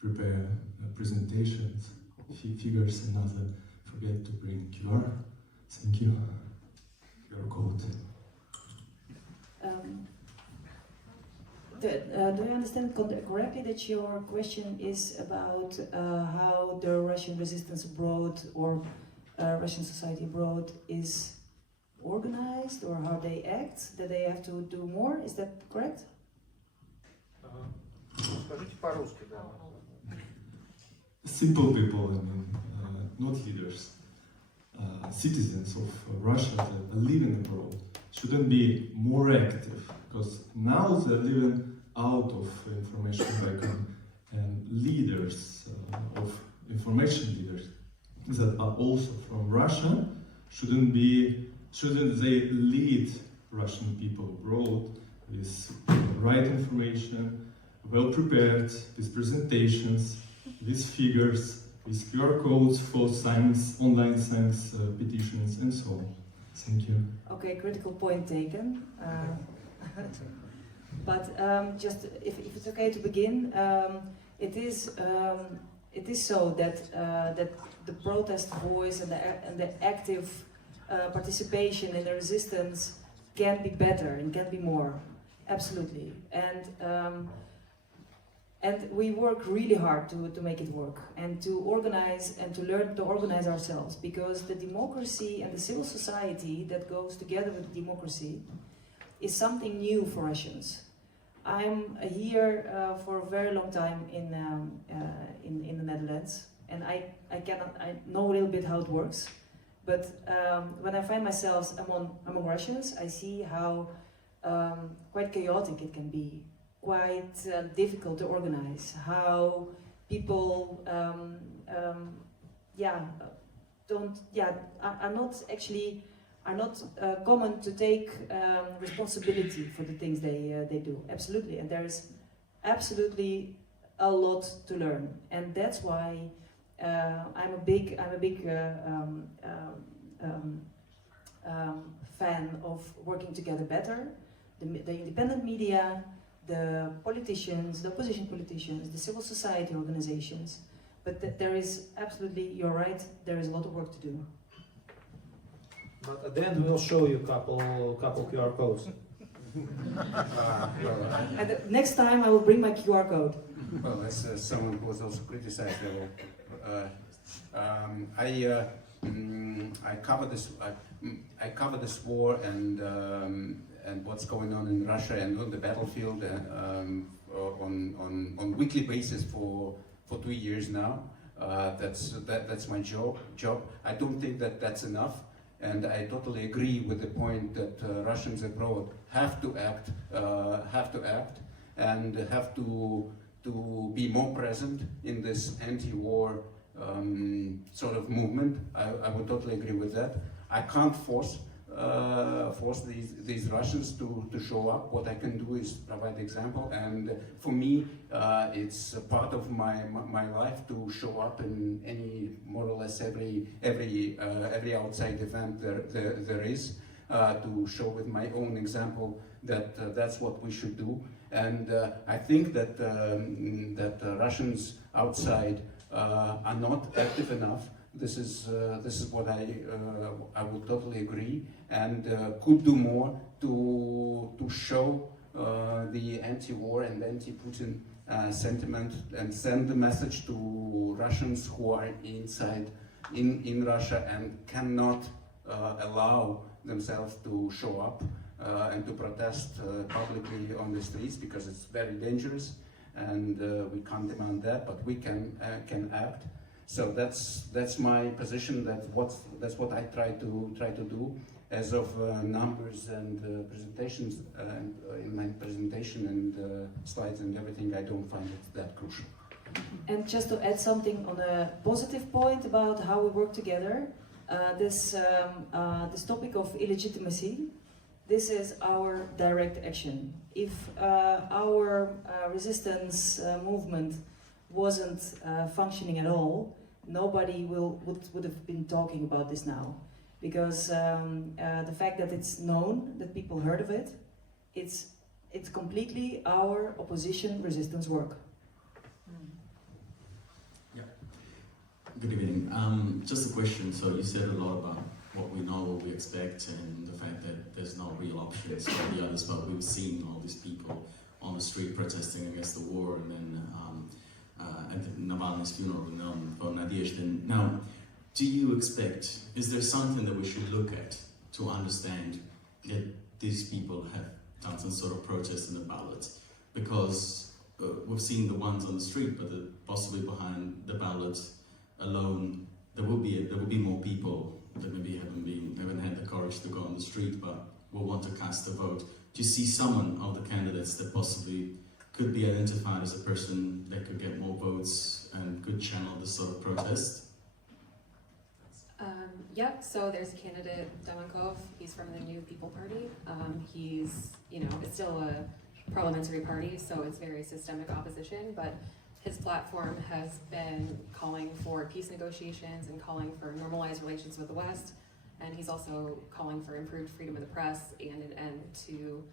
prepare presentations, figures, another forget to bring QR. Thank you. QR code. Do I understand correctly that your question is about how the Russian resistance abroad or Russian society abroad is organized, or how they act, that they have to do more? Is that correct? Simple people, I mean, not leaders, citizens of Russia that are living abroad shouldn't be more active, because now they're living out of information vacuum, and leaders of information leaders that are also from Russia shouldn't they lead Russian people abroad with right information, well prepared, with presentations, with figures, with QR codes for science, online science petitions, and so on. Thank you. Okay, critical point taken. But just if it's okay to begin, it is so that that the protest voice and the active participation in the resistance can be better and can be more, absolutely. And we work really hard to make it work, and to organize and to learn to organize ourselves, because the democracy and the civil society that goes together with democracy is something new for Russians. I'm here for a very long time in the Netherlands, and I know a little bit how it works. But when I find myself among Russians, I see how quite chaotic it can be, quite difficult to organize. How people are not common to take responsibility for the things they do. Absolutely, and there is absolutely a lot to learn, and that's why I'm a big fan of working together better. The independent media, the politicians, the opposition politicians, the civil society organizations. But there is absolutely, you're right, there is a lot of work to do. But at the end we'll show you a couple QR codes. And the next time I will bring my QR code. Well, as someone who was also criticized, I cover this. I cover this war and what's going on in Russia and on the battlefield on weekly basis for 2 years now. That's my job. I don't think that that's enough, and I totally agree with the point that Russians abroad have to act, and have to be more present in this anti-war sort of movement. I would totally agree with that. I can't force these Russians to show up. What I can do is provide example, and for me, it's a part of my life to show up in any more or less every outside event there is, to show with my own example that that's what we should do. And I think that that Russians outside are not active enough. This is what I would totally agree, and could do more to show the anti-war and anti-Putin sentiment, and send the message to Russians who are inside in Russia and cannot allow themselves to show up and to protest publicly on the streets, because it's very dangerous, and we can't demand that, but we can act. So that's my position. That's what I try to do. As of numbers and presentations, in my presentation and slides and everything, I don't find it that crucial. And just to add something on a positive point about how we work together, this topic of illegitimacy, this is our direct action. If our resistance movement wasn't functioning at all, nobody would have been talking about this now, because the fact that it's known, that people heard of it, it's completely our opposition resistance work. Yeah. Good evening. Just a question. So you said a lot about what we know, what we expect, and the fact that there's no real options for the others, but we've seen all these people on the street protesting against the war, and then at Navalny's funeral for Nadezhda. Now, do you expect, is there something that we should look at to understand that these people have done some sort of protest in the ballot? Because we've seen the ones on the street, but possibly behind the ballot alone, there will be more people that maybe haven't had the courage to go on the street, but will want to cast a vote. Do you see someone of the candidates that possibly could be identified as a person that could get more votes and could channel this sort of protest? Yep, so there's a candidate, Demankov. He's from the New People Party. He's, it's still a parliamentary party, so it's very systemic opposition, but his platform has been calling for peace negotiations and calling for normalized relations with the West, and he's also calling for improved freedom of the press and an end to,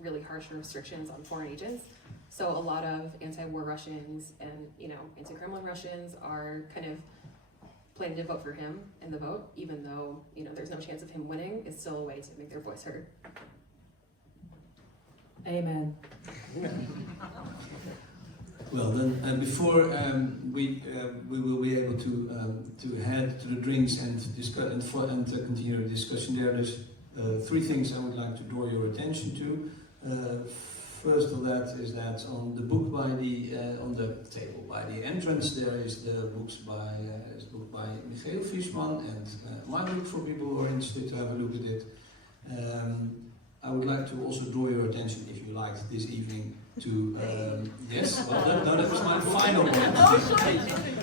really harsh restrictions on foreign agents. So a lot of anti-war Russians and, anti-Kremlin Russians are kind of planning to vote for him in the vote, even though, there's no chance of him winning. It's still a way to make their voice heard. Amen. Well, then, before we will be able to head to the drinks and discuss and continue the discussion there's 3 things I would like to draw your attention to. First of that is that on the book on the table by the entrance there is the book by Mikhail Fishman and my book for people who are interested to have a look at it. I would like to also draw your attention, if you liked this evening, to yes. Well, that was my final one.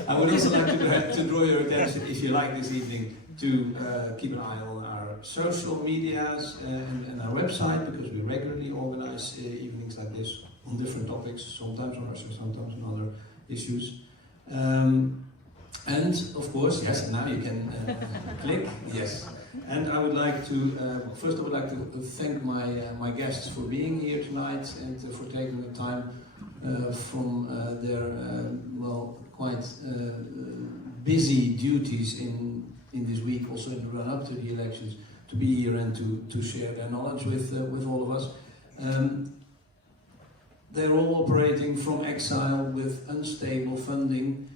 I would also like to draw your attention, if you like this evening, to keep an eye on our social medias and our website, because we regularly organize evenings like this on different topics, sometimes on Russia, sometimes on other issues. And of course, yes, now you can click, yes. And I would like to, first I would like to thank my guests for being here tonight and for taking the time from their, quite busy duties in this week, also in the run-up to the elections, to be here and to share their knowledge with all of us. They're all operating from exile with unstable funding.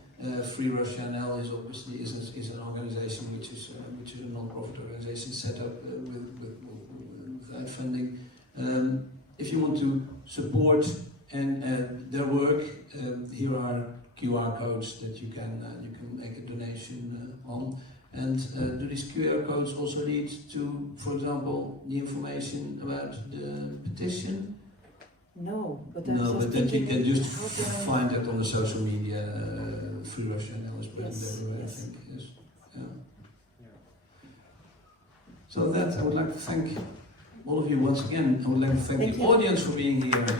Free Russia NL is obviously is an organization which is a non-profit organization set up without funding. If you want to support their work, here are QR codes that you can make a donation on. And do these QR codes also lead to, for example, the information about the petition? No, but then you can just find it on the social media. Free Russia now is present everywhere, I think. Yes. Yeah. So that I would like to thank all of you once again. I would like to thank the audience for being here. And for